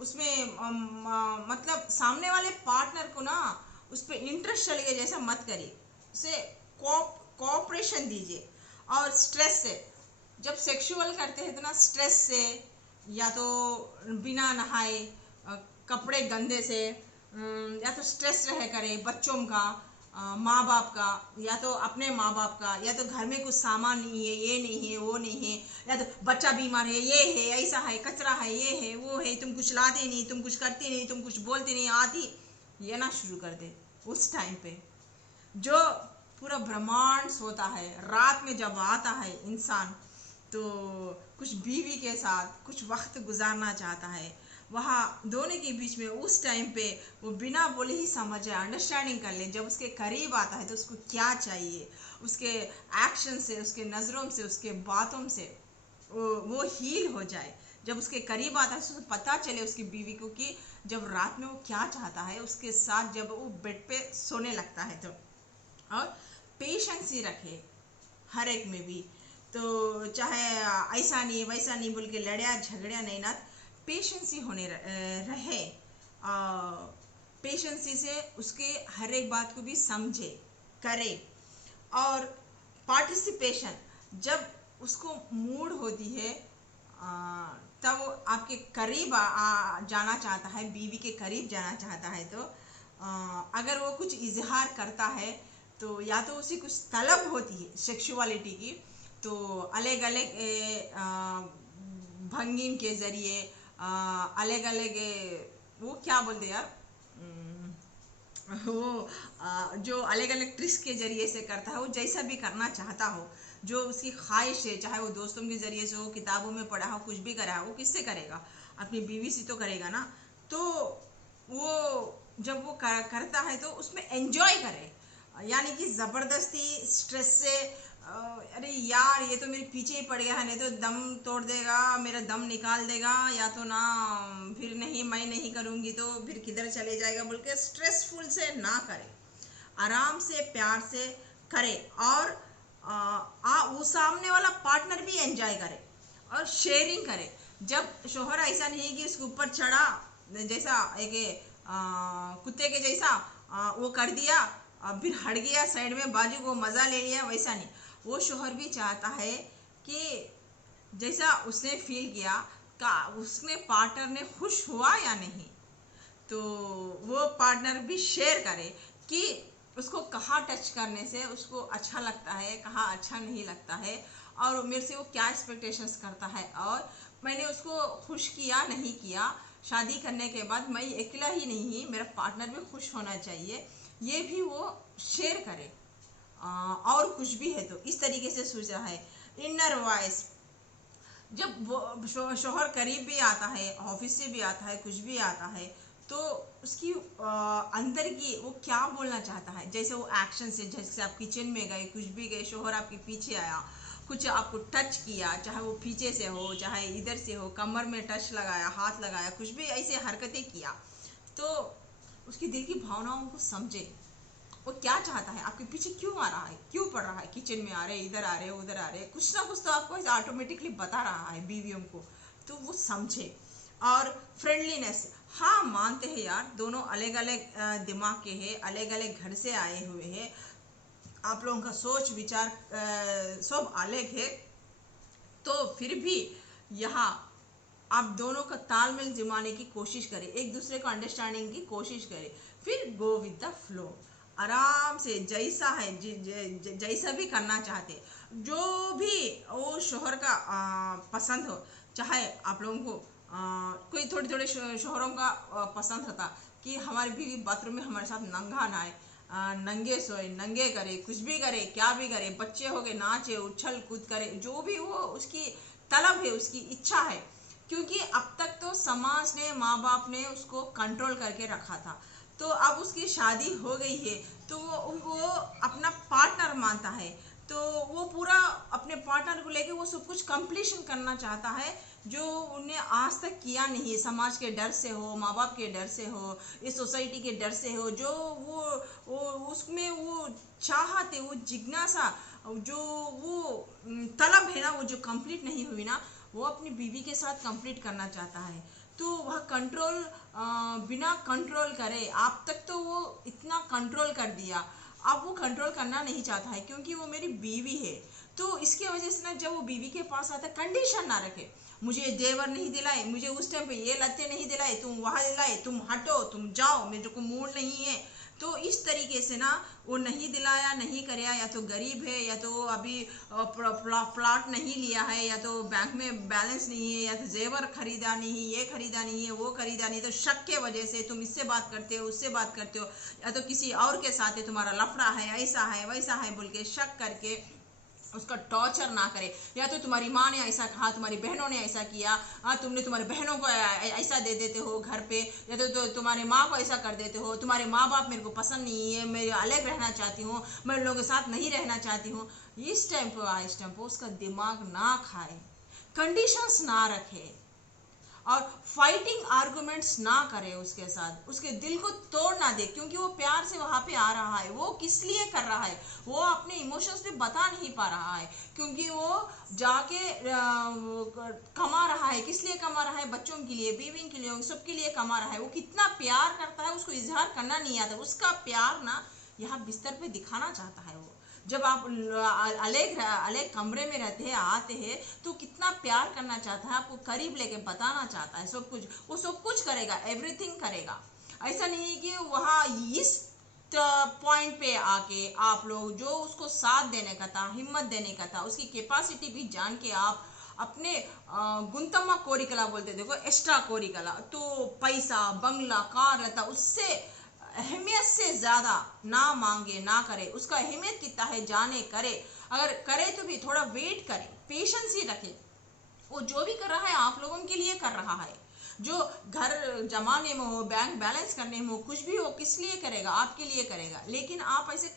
उसमें मतलब सामने वाले पार्टनर को ना उस पर इंटरेस्ट चले गए जैसा मत करिए, उसे कोऑपरेशन दीजिए। और स्ट्रेस से, जब सेक्सुअल करते हैं तो ना स्ट्रेस से, या तो बिना नहाए, कपड़े गंदे से, या तो स्ट्रेस रह करे बच्चों का, माँ बाप का, या तो अपने माँ बाप का, या तो घर में कुछ सामान नहीं है, ये नहीं है, वो नहीं है, या तो बच्चा बीमार है, ये है, ऐसा है, कचरा है, ये है, वो है, तुम कुछ लाते नहीं, तुम कुछ करते नहीं, तुम कुछ बोलते नहीं, आती, ये ना शुरू कर दे। उस टाइम पे जो पूरा ब्रह्मांड सोता है, रात में जब आता है इंसान, तो कुछ बीवी के साथ कुछ वक्त गुजारना चाहता है, वहाँ दोनों के बीच में उस टाइम पे वो बिना बोले ही समझ जाए, अंडरस्टैंडिंग कर ले। जब उसके करीब आता है तो उसको क्या चाहिए, उसके एक्शन से, उसके नज़रों से, उसके बातों से वो हील हो जाए। जब उसके करीब आता है तो उसको पता चले उसकी बीवी को कि जब रात में वो क्या चाहता है, उसके साथ जब वो बेड पे सोने लगता है तो। और पेशेंस ही रखे हर एक में भी, तो चाहे ऐसा नहीं वैसा नहीं बोल के लड़िया झगड़िया नहीं ना, पेशेंसी होने रहे, पेशेंसी से उसके हर एक बात को भी समझे, करे। और पार्टिसिपेशन, जब उसको मूड होती है तब वो आपके करीब जाना चाहता है, बीवी के करीब जाना चाहता है, तो अगर वो कुछ इजहार करता है तो या तो उसे कुछ तलब होती है सेक्सुअलिटी की, तो अलग अलग भंगिन के ज़रिए, अलग अलग वो क्या बोलते यार, वो जो अलग अलग ट्रिक्स के ज़रिए से करता है, वो जैसा भी करना चाहता हो, जो उसकी ख्वाहिश है, चाहे वो दोस्तों के ज़रिए से हो, किताबों में पढ़ा हो, कुछ भी करा हो, वो किससे करेगा, अपनी बीवी से तो करेगा ना। तो वो जब वो करता है तो उसमें एंजॉय करे, यानी कि ज़बरदस्ती स्ट्रेस से अरे यार ये तो मेरे पीछे ही पड़ गया है, नहीं तो दम तोड़ देगा, मेरा दम निकाल देगा, या तो ना फिर नहीं मैं नहीं करूँगी तो फिर किधर चले जाएगा बोल के स्ट्रेसफुल से ना करे, आराम से प्यार से करे। और वो सामने वाला पार्टनर भी एंजॉय करे और शेयरिंग करे। जब शोहर ऐसा नहीं कि उसके ऊपर चढ़ा, जैसा एक कुत्ते के जैसा वो कर दिया, फिर हट गया साइड में बाजू को मज़ा ले लिया, वैसा नहीं। वो शोहर भी चाहता है कि जैसा उसने फील किया का उसने पार्टनर ने खुश हुआ या नहीं, तो वो पार्टनर भी शेयर करे कि उसको कहाँ टच करने से उसको अच्छा लगता है, कहाँ अच्छा नहीं लगता है, और मेरे से वो क्या एक्सपेक्टेशंस करता है, और मैंने उसको खुश किया नहीं किया। शादी करने के बाद मैं अकेला ही नहीं, मेरा पार्टनर भी खुश होना चाहिए, ये भी वो शेयर करे। और कुछ भी है तो इस तरीके से सोच रहा है। इनर वॉइस, जब वो शोहर करीब भी आता है, ऑफिस से भी आता है, कुछ भी आता है, तो उसकी अंदर की वो क्या बोलना चाहता है, जैसे वो एक्शन से, जैसे आप किचन में गए, कुछ भी गए, शोहर आपके पीछे आया, कुछ आपको टच किया, चाहे वो पीछे से हो चाहे इधर से हो, कमर में टच लगाया, हाथ लगाया, कुछ भी ऐसे हरकतें किया, तो उसकी दिल की भावनाओं को समझे। वो क्या चाहता है, आपके पीछे क्यों आ रहा है, क्यों पड़ रहा है, किचन में आ रहे, इधर आ रहे, उधर आ रहे, कुछ ना कुछ तो आपको ऑटोमेटिकली बता रहा है बीवियों को, तो वो समझे। और फ्रेंडलीनेस, हाँ मानते हैं यार, दोनों अलग अलग दिमाग के हैं, अलग अलग घर से आए हुए हैं, आप लोगों का सोच विचार सब अलग है, तो फिर भी यहाँ आप दोनों का तालमेल जमाने की कोशिश करें, एक दूसरे को अंडरस्टैंडिंग की कोशिश करें, फिर गो विद द फ्लो, आराम से जैसा है जैसा भी करना चाहते, जो भी वो शोहर का पसंद हो। चाहे आप लोगों को कोई थोड़े थोड़े शोहरों का पसंद होता कि हमारे बीवी बाथरूम में हमारे साथ नंगा नहाए, नंगे सोए, नंगे करे, कुछ भी करे, क्या भी करे, बच्चे हो गए नाचे उछल कूद करे, जो भी वो उसकी तलब है, उसकी इच्छा है, क्योंकि अब तक तो समाज ने, माँ बाप ने उसको कंट्रोल करके रखा था, तो अब उसकी शादी हो गई है, तो वो अपना पार्टनर मानता है, तो वो पूरा अपने पार्टनर को लेके वो सब कुछ कंप्लीशन करना चाहता है, जो उन्हें आज तक किया नहीं है, समाज के डर से हो, माँ बाप के डर से हो, इस सोसाइटी के डर से हो, जो वो उसमें वो चाहते, वो जिज्ञासा, जो वो तलब है ना, वो जो कंप्लीट नहीं हुई ना, वो अपनी बीवी के साथ कंप्लीट करना चाहता है। तो वह कंट्रोल बिना कंट्रोल करे, आप तक तो वो इतना कंट्रोल कर दिया, अब वो कंट्रोल करना नहीं चाहता है, क्योंकि वो मेरी बीवी है। तो इसकी वजह से ना, जब वो बीवी के पास आता है, कंडीशन ना रखे, मुझे जेवर नहीं दिलाए, मुझे उस टाइम पे ये लत्ते नहीं दिलाए, तुम वहाँ दिलाए, तुम हटो, तुम जाओ, मेरे को मूड नहीं है, तो इस तरीके से ना वो नहीं दिलाया, नहीं कराया, या तो गरीब है, या तो अभी प्लॉट नहीं लिया है, या तो बैंक में बैलेंस नहीं है, या तो जेवर खरीदा नहीं, ये खरीदा नहीं है, वो खरीदा नहीं, तो शक के वजह से तुम इससे बात करते हो, उससे बात करते हो, या तो किसी और के साथ है, तुम्हारा लफड़ा है, ऐसा है वैसा है बोल के शक करके उसका टॉर्चर ना करे, या तो तुम्हारी माँ ने ऐसा कहा, तुम्हारी बहनों ने ऐसा किया, तुमने तुम्हारे बहनों को ऐसा दे देते हो घर पे, या तो तुम्हारे माँ को ऐसा कर देते हो, तुम्हारे माँ बाप मेरे को पसंद नहीं है, मैं अलग रहना चाहती हूँ, मैं उन लोगों के साथ नहीं रहना चाहती हूँ। इस टाइम पर उसका दिमाग ना खाए, कंडीशंस ना रखे, और फाइटिंग आर्गुमेंट्स ना करे उसके साथ, उसके दिल को तोड़ ना दे, क्योंकि वो प्यार से वहां पे आ रहा है, वो किस लिए कर रहा है, वो अपने इमोशंस भी बता नहीं पा रहा है, क्योंकि वो जाके कमा रहा है, किस लिए कमा रहा है, बच्चों के लिए, बीवी के लिए, सबके लिए कमा रहा है, वो कितना प्यार करता है, उसको इजहार करना नहीं आता, उसका प्यार ना यहाँ बिस्तर पे दिखाना चाहता है। वो जब आप अलग अलग कमरे में रहते हैं, आते हैं, तो कितना प्यार करना चाहता है, आपको करीब लेके बताना चाहता है सब कुछ, वो सब कुछ करेगा, एवरीथिंग करेगा। ऐसा नहीं है कि वहाँ इस पॉइंट पे आके आप लोग जो उसको साथ देने का था, हिम्मत देने का था, उसकी कैपेसिटी भी जान के आप अपने गुंतम्मा कोरिकला बोलते, देखो एक्स्ट्रा कोरिकला, तो पैसा बंगला कार रहता, उससे अहमियत से ज़्यादा ना मांगे, ना करे, उसका अहमियत कितना है जाने, करे, अगर करे तो भी थोड़ा वेट करे, पेशेंस ही रखे, वो जो भी कर रहा है आप लोगों के लिए कर रहा है, जो घर जमाने में हो, बैंक बैलेंस करने में हो, कुछ भी हो, किस लिए करेगा, आपके लिए करेगा, लेकिन आप ऐसे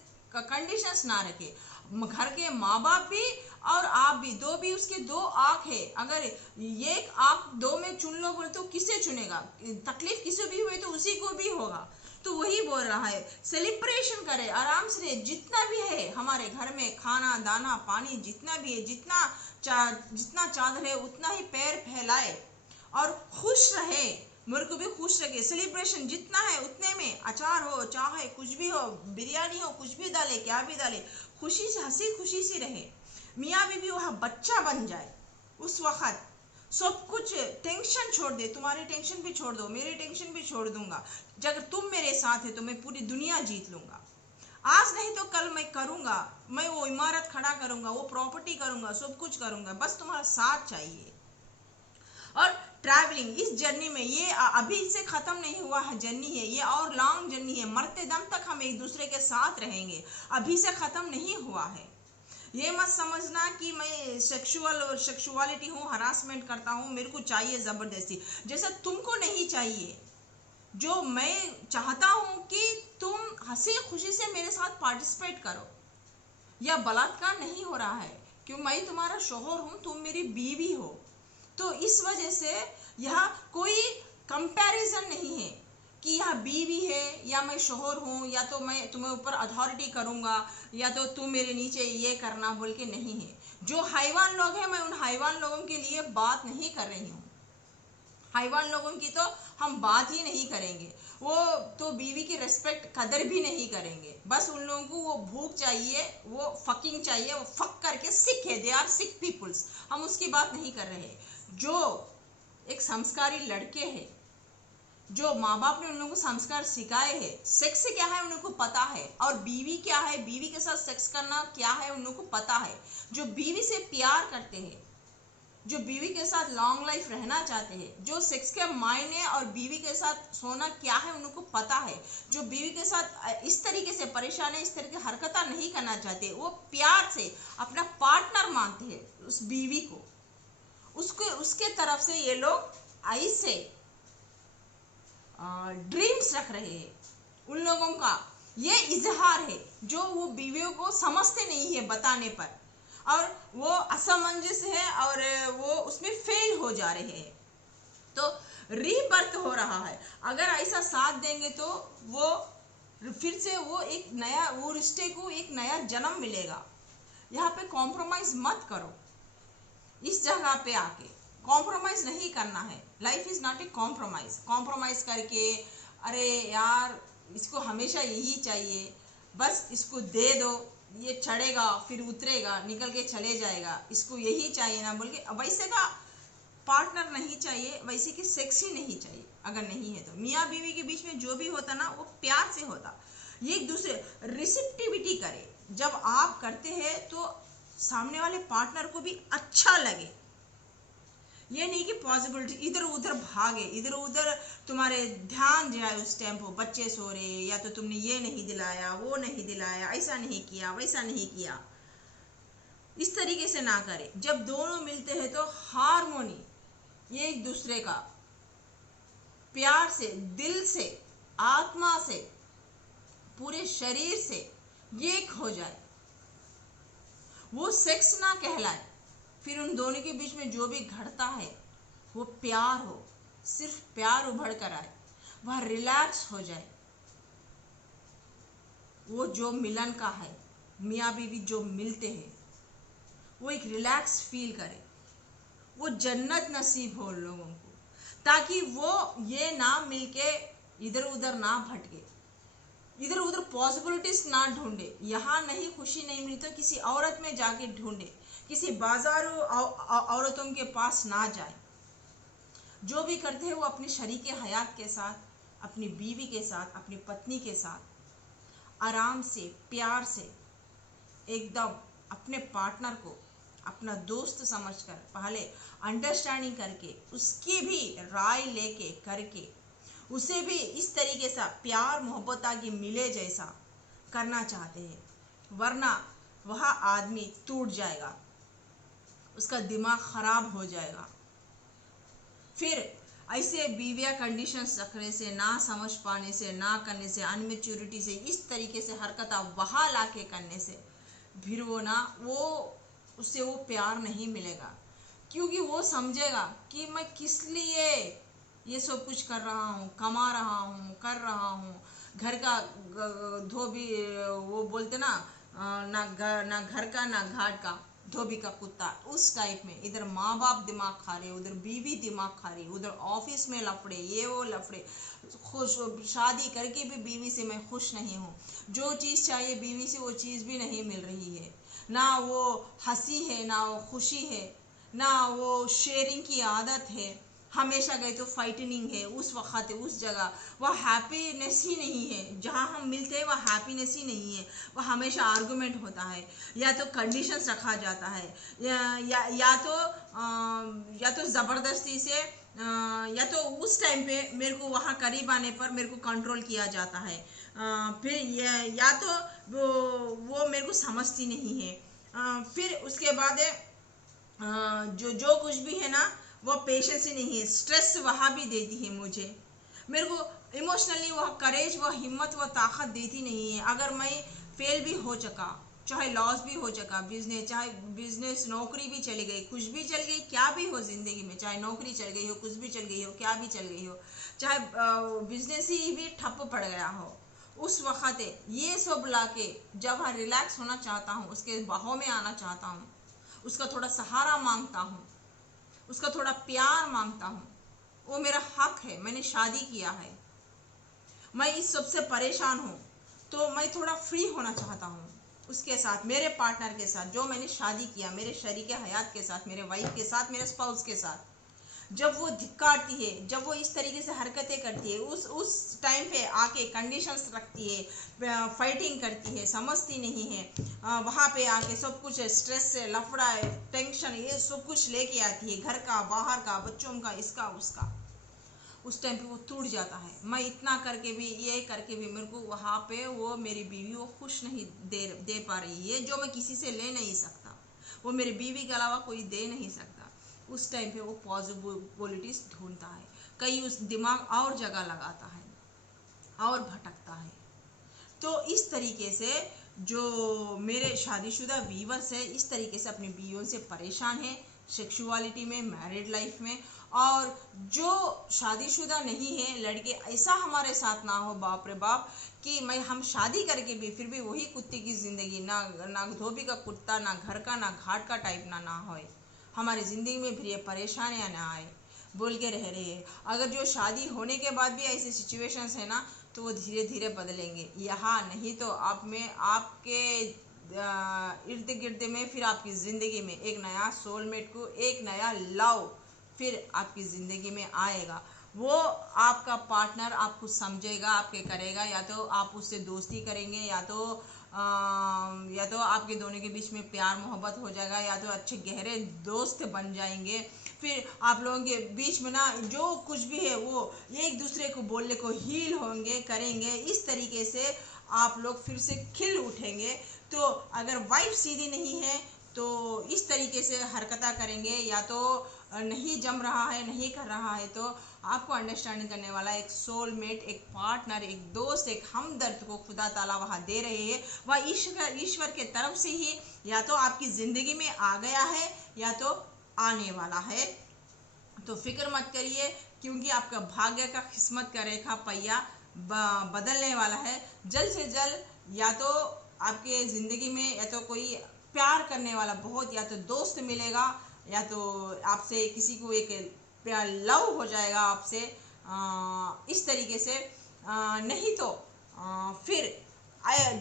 कंडीशंस ना रखे। घर के माँ बाप भी और आप भी, दो भी उसके दो आंख है, अगर एक आंख दो में चुन लो बोले तो किसे चुनेगा? तकलीफ किसे भी हुई तो उसी को भी होगा। तो वही बोल रहा है, सेलिब्रेशन करे, आराम से, जितना भी है हमारे घर में, खाना दाना पानी जितना भी है, जितना चादर है उतना ही पैर फैलाए और खुश रहे, मुल्क भी खुश रखे। सेलिब्रेशन जितना है उतने में, अचार हो चाहे कुछ भी हो, बिरयानी हो, कुछ भी डाले, क्या भी डाले, खुशी से हंसी खुशी से रहे। मियाँ बीवी वह बच्चा बन जाए। उस वक्त सब कुछ टेंशन छोड़ दे, तुम्हारी टेंशन भी छोड़ दो, मेरी टेंशन भी छोड़ दूंगा। जब तुम मेरे साथ है तो मैं पूरी दुनिया जीत लूंगा। आज नहीं तो कल मैं करूंगा, मैं वो इमारत खड़ा करूंगा, वो प्रॉपर्टी करूंगा, सब कुछ करूंगा, बस तुम्हारा साथ चाहिए। और ट्रैवलिंग, इस जर्नी में, ये अभी से खत्म नहीं हुआ है जर्नी है, ये और लॉन्ग जर्नी है, मरते दम तक हम एक दूसरे के साथ रहेंगे, अभी से खत्म नहीं हुआ है। ये मत समझना कि मैं सेक्सुअल और सेक्सुअलिटी हूँ, हरासमेंट करता हूँ, मेरे को चाहिए ज़बरदस्ती, जैसा तुमको नहीं चाहिए। जो मैं चाहता हूँ कि तुम हंसी खुशी से मेरे साथ पार्टिसिपेट करो। यह बलात्कार नहीं हो रहा है, क्यों, मैं तुम्हारा शोहर हूँ, तुम मेरी बीवी हो। तो इस वजह से यह कोई कंपैरिजन नहीं है कि यह बीवी है या मैं शोहर हूँ, या तो मैं तुम्हें ऊपर अथॉरिटी करूँगा, या तो तुम मेरे नीचे ये करना बोल के नहीं है। जो हैवान लोग हैं, मैं उन हैवान लोगों के लिए बात नहीं कर रही हूँ। हैवान लोगों की तो हम बात ही नहीं करेंगे, वो तो बीवी की रिस्पेक्ट कदर भी नहीं करेंगे। बस उन लोगों को वो भूख चाहिए, वो फकिंग चाहिए, वो फक करके सिक है, दे आर सिक पीपुल्स, हम उसकी बात नहीं कर रहे हैं। जो एक संस्कारी लड़के हैं, जो माँ बाप ने उन लोगों को संस्कार सिखाए हैं, सेक्स क्या है उन लोगों को पता है, और बीवी क्या है, बीवी के साथ सेक्स करना क्या है उन लोगों को पता है। जो बीवी से प्यार करते हैं, जो बीवी के साथ लॉन्ग लाइफ रहना चाहते हैं, जो सेक्स के मायने और बीवी के साथ सोना क्या है उन लोगों को पता है, जो बीवी के साथ इस तरीके से परेशान है, इस तरह की हरकत नहीं करना चाहते, वो प्यार से अपना पार्टनर मानते हैं उस बीवी को, उसके तरफ से ये लोग ऐसे ड्रीम्स रख रहे हैं। उन लोगों का ये इजहार है जो वो बीवियों को समझते नहीं है बताने पर, और वो असमंजस है और वो उसमें फेल हो जा रहे हैं। तो रीबर्थ हो रहा है, अगर ऐसा साथ देंगे तो वो फिर से वो एक नया, वो रिश्ते को एक नया जन्म मिलेगा। यहाँ पे कॉम्प्रोमाइज मत करो, इस जगह पे आके कॉम्प्रोमाइज नहीं करना है। Life is not a compromise. Compromise करके अरे यार इसको हमेशा यही चाहिए, बस इसको दे दो, ये चढ़ेगा फिर उतरेगा, निकल के चले जाएगा, इसको यही चाहिए ना बोल के, वैसे का पार्टनर नहीं चाहिए, वैसे की सेक्स ही नहीं चाहिए। अगर नहीं है तो मियाँ बीवी के बीच में जो भी होता ना वो प्यार से होता, ये एक दूसरे रिसेप्टिविटी करे। जब आप करते हैं तो सामने वाले पार्टनर को भी अच्छा लगे, ये नहीं कि पॉसिबिलिटी इधर उधर भागे, इधर उधर तुम्हारे ध्यान जाए उस टाइम पर, बच्चे सो रहे, या तो तुमने ये नहीं दिलाया, वो नहीं दिलाया, ऐसा नहीं किया, वैसा नहीं किया, इस तरीके से ना करे। जब दोनों मिलते हैं तो हार्मोनी, ये एक दूसरे का प्यार से, दिल से, आत्मा से, पूरे शरीर से एक हो जाए, वो सेक्स ना कहलाए। फिर उन दोनों के बीच में जो भी घटता है वो प्यार हो, सिर्फ प्यार उभर कर आए, वह रिलैक्स हो जाए। वो जो मिलन का है, मियाँ बीवी जो मिलते हैं, वो एक रिलैक्स फील करे, वो जन्नत नसीब हो लोगों को, ताकि वो ये ना मिलके इधर उधर ना भटके, इधर उधर पॉसिबिलिटीज ना ढूंढे। यहाँ नहीं खुशी नहीं मिली तो किसी औरत में जाके ढूंढे, किसी बाजारू औरतों के पास ना जाए। जो भी करते हैं वो अपनी शरीके हयात के साथ, अपनी बीवी के साथ, अपनी पत्नी के साथ आराम से, प्यार से, एकदम अपने पार्टनर को अपना दोस्त समझकर, पहले अंडरस्टैंडिंग करके, उसकी भी राय लेके करके, उसे भी इस तरीके से प्यार मोहब्बत आगे मिले जैसा करना चाहते हैं, वरना वह आदमी टूट जाएगा, उसका दिमाग खराब हो जाएगा। फिर ऐसे बीविया कंडीशंस रखने से, ना समझ पाने से, ना करने से, अनमेच्योरिटी से, इस तरीके से हरकत वहाँ ला के करने से फिर वो ना वो उससे वो प्यार नहीं मिलेगा। क्योंकि वो समझेगा कि मैं किस लिए ये सब कुछ कर रहा हूँ, कमा रहा हूँ, कर रहा हूँ, घर का धोबी, वो बोलते ना, ना घर का ना घाट का, धोबी का कुत्ता, उस टाइप में। इधर माँ बाप दिमाग खा रहे, उधर बीवी दिमाग खा रही, उधर ऑफिस में लफड़े, ये वो लफड़े, खुश, शादी करके भी बीवी से मैं खुश नहीं हूँ, जो चीज़ चाहिए बीवी से वो चीज़ भी नहीं मिल रही है, ना वो हंसी है, ना वो खुशी है, ना वो शेयरिंग की आदत है, हमेशा गए तो फाइटनिंग है, उस वक्त उस जगह वह हैप्पीनेस ही नहीं है, जहाँ हम मिलते हैं वह हैप्पीनेस ही नहीं है, वह हमेशा आर्गुमेंट होता है, या तो कंडीशंस रखा जाता है, या तो ज़बरदस्ती से, या तो उस टाइम पे मेरे को वहाँ करीब आने पर मेरे को कंट्रोल किया जाता है, फिर या तो वो मेरे को समझती नहीं है, फिर उसके बाद जो जो कुछ भी है ना वो पेशेंस ही नहीं है, स्ट्रेस वहाँ भी देती है मुझे, मेरे को इमोशनली वह करेज, वह हिम्मत, वह ताकत देती नहीं है। अगर मैं फेल भी हो चुका, चाहे लॉस भी हो चुका बिजनेस, चाहे बिजनेस नौकरी भी चली गई, कुछ भी चल गई, क्या भी हो ज़िंदगी में, चाहे नौकरी चल गई हो, कुछ भी चल गई हो, क्या भी चल गई हो, चाहे बिजनेस ही भी ठप पड़ गया हो, उस वक्त ये सब लाके जब मैं रिलैक्स होना चाहता हूँ, उसके बाहों में आना चाहता हूँ, उसका थोड़ा सहारा मांगता हूँ, उसका थोड़ा प्यार मांगता हूँ, वो मेरा हक है, मैंने शादी किया है, मैं इस सबसे परेशान हूँ, तो मैं थोड़ा फ्री होना चाहता हूँ उसके साथ, मेरे पार्टनर के साथ, जो मैंने शादी किया, मेरे शरीके हयात के साथ, मेरे वाइफ के साथ, मेरे स्पाउस के साथ। जब वो धिक्कारती है, जब वो इस तरीके से हरकतें करती है, उस टाइम पे आके कंडीशंस रखती है, फाइटिंग करती है, समझती नहीं है, वहाँ पे आके सब कुछ स्ट्रेस से, लफड़ा, टेंशन, ये सब कुछ लेके आती है, घर का, बाहर का, बच्चों का, इसका उसका, उस टाइम पे वो टूट जाता है। मैं इतना करके भी, ये करके भी मेरे को वहाँ पे वो मेरी बीवी वो खुश नहीं दे पा रही है, जो मैं किसी से ले नहीं सकता, वो मेरी बीवी के अलावा कोई दे नहीं सकता। उस टाइम पे वो पॉजिटिविटीज ढूंढता है, कहीं उस दिमाग और जगह लगाता है और भटकता है। तो इस तरीके से जो मेरे शादीशुदा व्यूअर्स है, इस तरीके से अपनी बीवियों से परेशान है, सेक्सुअलिटी में, मैरिड लाइफ में। और जो शादीशुदा नहीं है लड़के, ऐसा हमारे साथ ना हो, बाप रे बाप, कि मैं हम शादी करके भी फिर भी वही कुत्ते की ज़िंदगी, ना धोबी का कुत्ता, ना घर का, ना घाट का टाइप ना हो हमारी ज़िंदगी में, फिर ये परेशानियाँ ना आए बोल के रह रहे हैं। अगर जो शादी होने के बाद भी ऐसी सिचुएशंस है ना, तो वो धीरे धीरे बदलेंगे यहाँ, नहीं तो आप में, आपके इर्द गिर्द में, फिर आपकी ज़िंदगी में एक नया सोलमेट को, एक नया लव फिर आपकी ज़िंदगी में आएगा। वो आपका पार्टनर आपको समझेगा, आपके करेगा, या तो आप उससे दोस्ती करेंगे, या तो आपके दोनों के बीच में प्यार मोहब्बत हो जाएगा, या तो अच्छे गहरे दोस्त बन जाएंगे। फिर आप लोगों के बीच में ना जो कुछ भी है वो एक दूसरे को बोलने को हील होंगे, करेंगे, इस तरीके से आप लोग फिर से खिल उठेंगे। तो अगर वाइफ सीधी नहीं है तो इस तरीके से हरकता करेंगे, या तो नहीं जम रहा है, नहीं कर रहा है, तो आपको अंडरस्टैंडिंग करने वाला एक सोलमेट, एक पार्टनर, एक दोस्त, एक हमदर्द को खुदा ताला वहाँ दे रहे हैं। वह ईश्वर के तरफ से ही या तो आपकी ज़िंदगी में आ गया है, या तो आने वाला है। तो फिक्र मत करिए, क्योंकि आपका भाग्य का, किस्मत का रेखा पहिया बदलने वाला है। जल्द से जल्द या तो आपके ज़िंदगी में या तो कोई प्यार करने वाला बहुत, या तो दोस्त मिलेगा, या तो आपसे किसी को एक प्यार लव हो जाएगा आपसे, इस तरीके से। नहीं तो फिर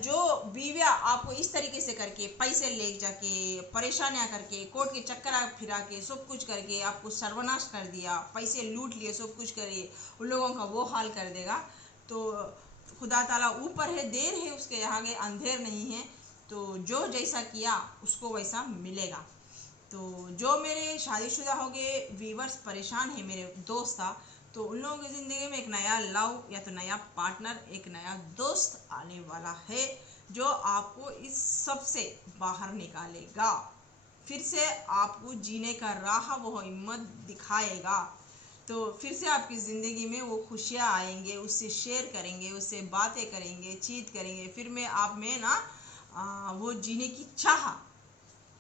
जो बीवियाँ आपको इस तरीके से करके, पैसे ले जाके, परेशानियाँ करके, कोर्ट के चक्कर फिरा के, सब कुछ करके आपको सर्वनाश कर दिया, पैसे लूट लिए, सब कुछ करिए, उन लोगों का वो हाल कर देगा। तो खुदा ताला ऊपर है, देर है उसके आगे, अंधेर नहीं है। तो जो जैसा किया उसको वैसा मिलेगा। तो जो मेरे शादीशुदा हो गए व्यूवर्स परेशान है, मेरे दोस्त था, तो उन लोगों की ज़िंदगी में एक नया लव, या तो नया पार्टनर, एक नया दोस्त आने वाला है, जो आपको इस सब से बाहर निकालेगा, फिर से आपको जीने का राह वो हिम्मत दिखाएगा। तो फिर से आपकी ज़िंदगी में वो खुशियाँ आएंगे, उससे शेयर करेंगे, उससे बातें करेंगे, चीत करेंगे, फिर में आप में ना वो जीने की चाह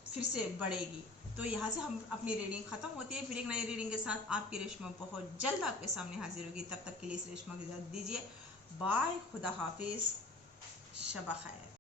फिर से बढ़ेगी। तो यहाँ से हम अपनी रीडिंग ख़त्म होती है। फिर एक नई रीडिंग के साथ आपकी रेशमा बहुत जल्द आपके सामने हाजिर होगी। तब तक के लिए इस रेशमा की इजाज़त दीजिए। बाय, खुदा हाफिज़, शब खैर।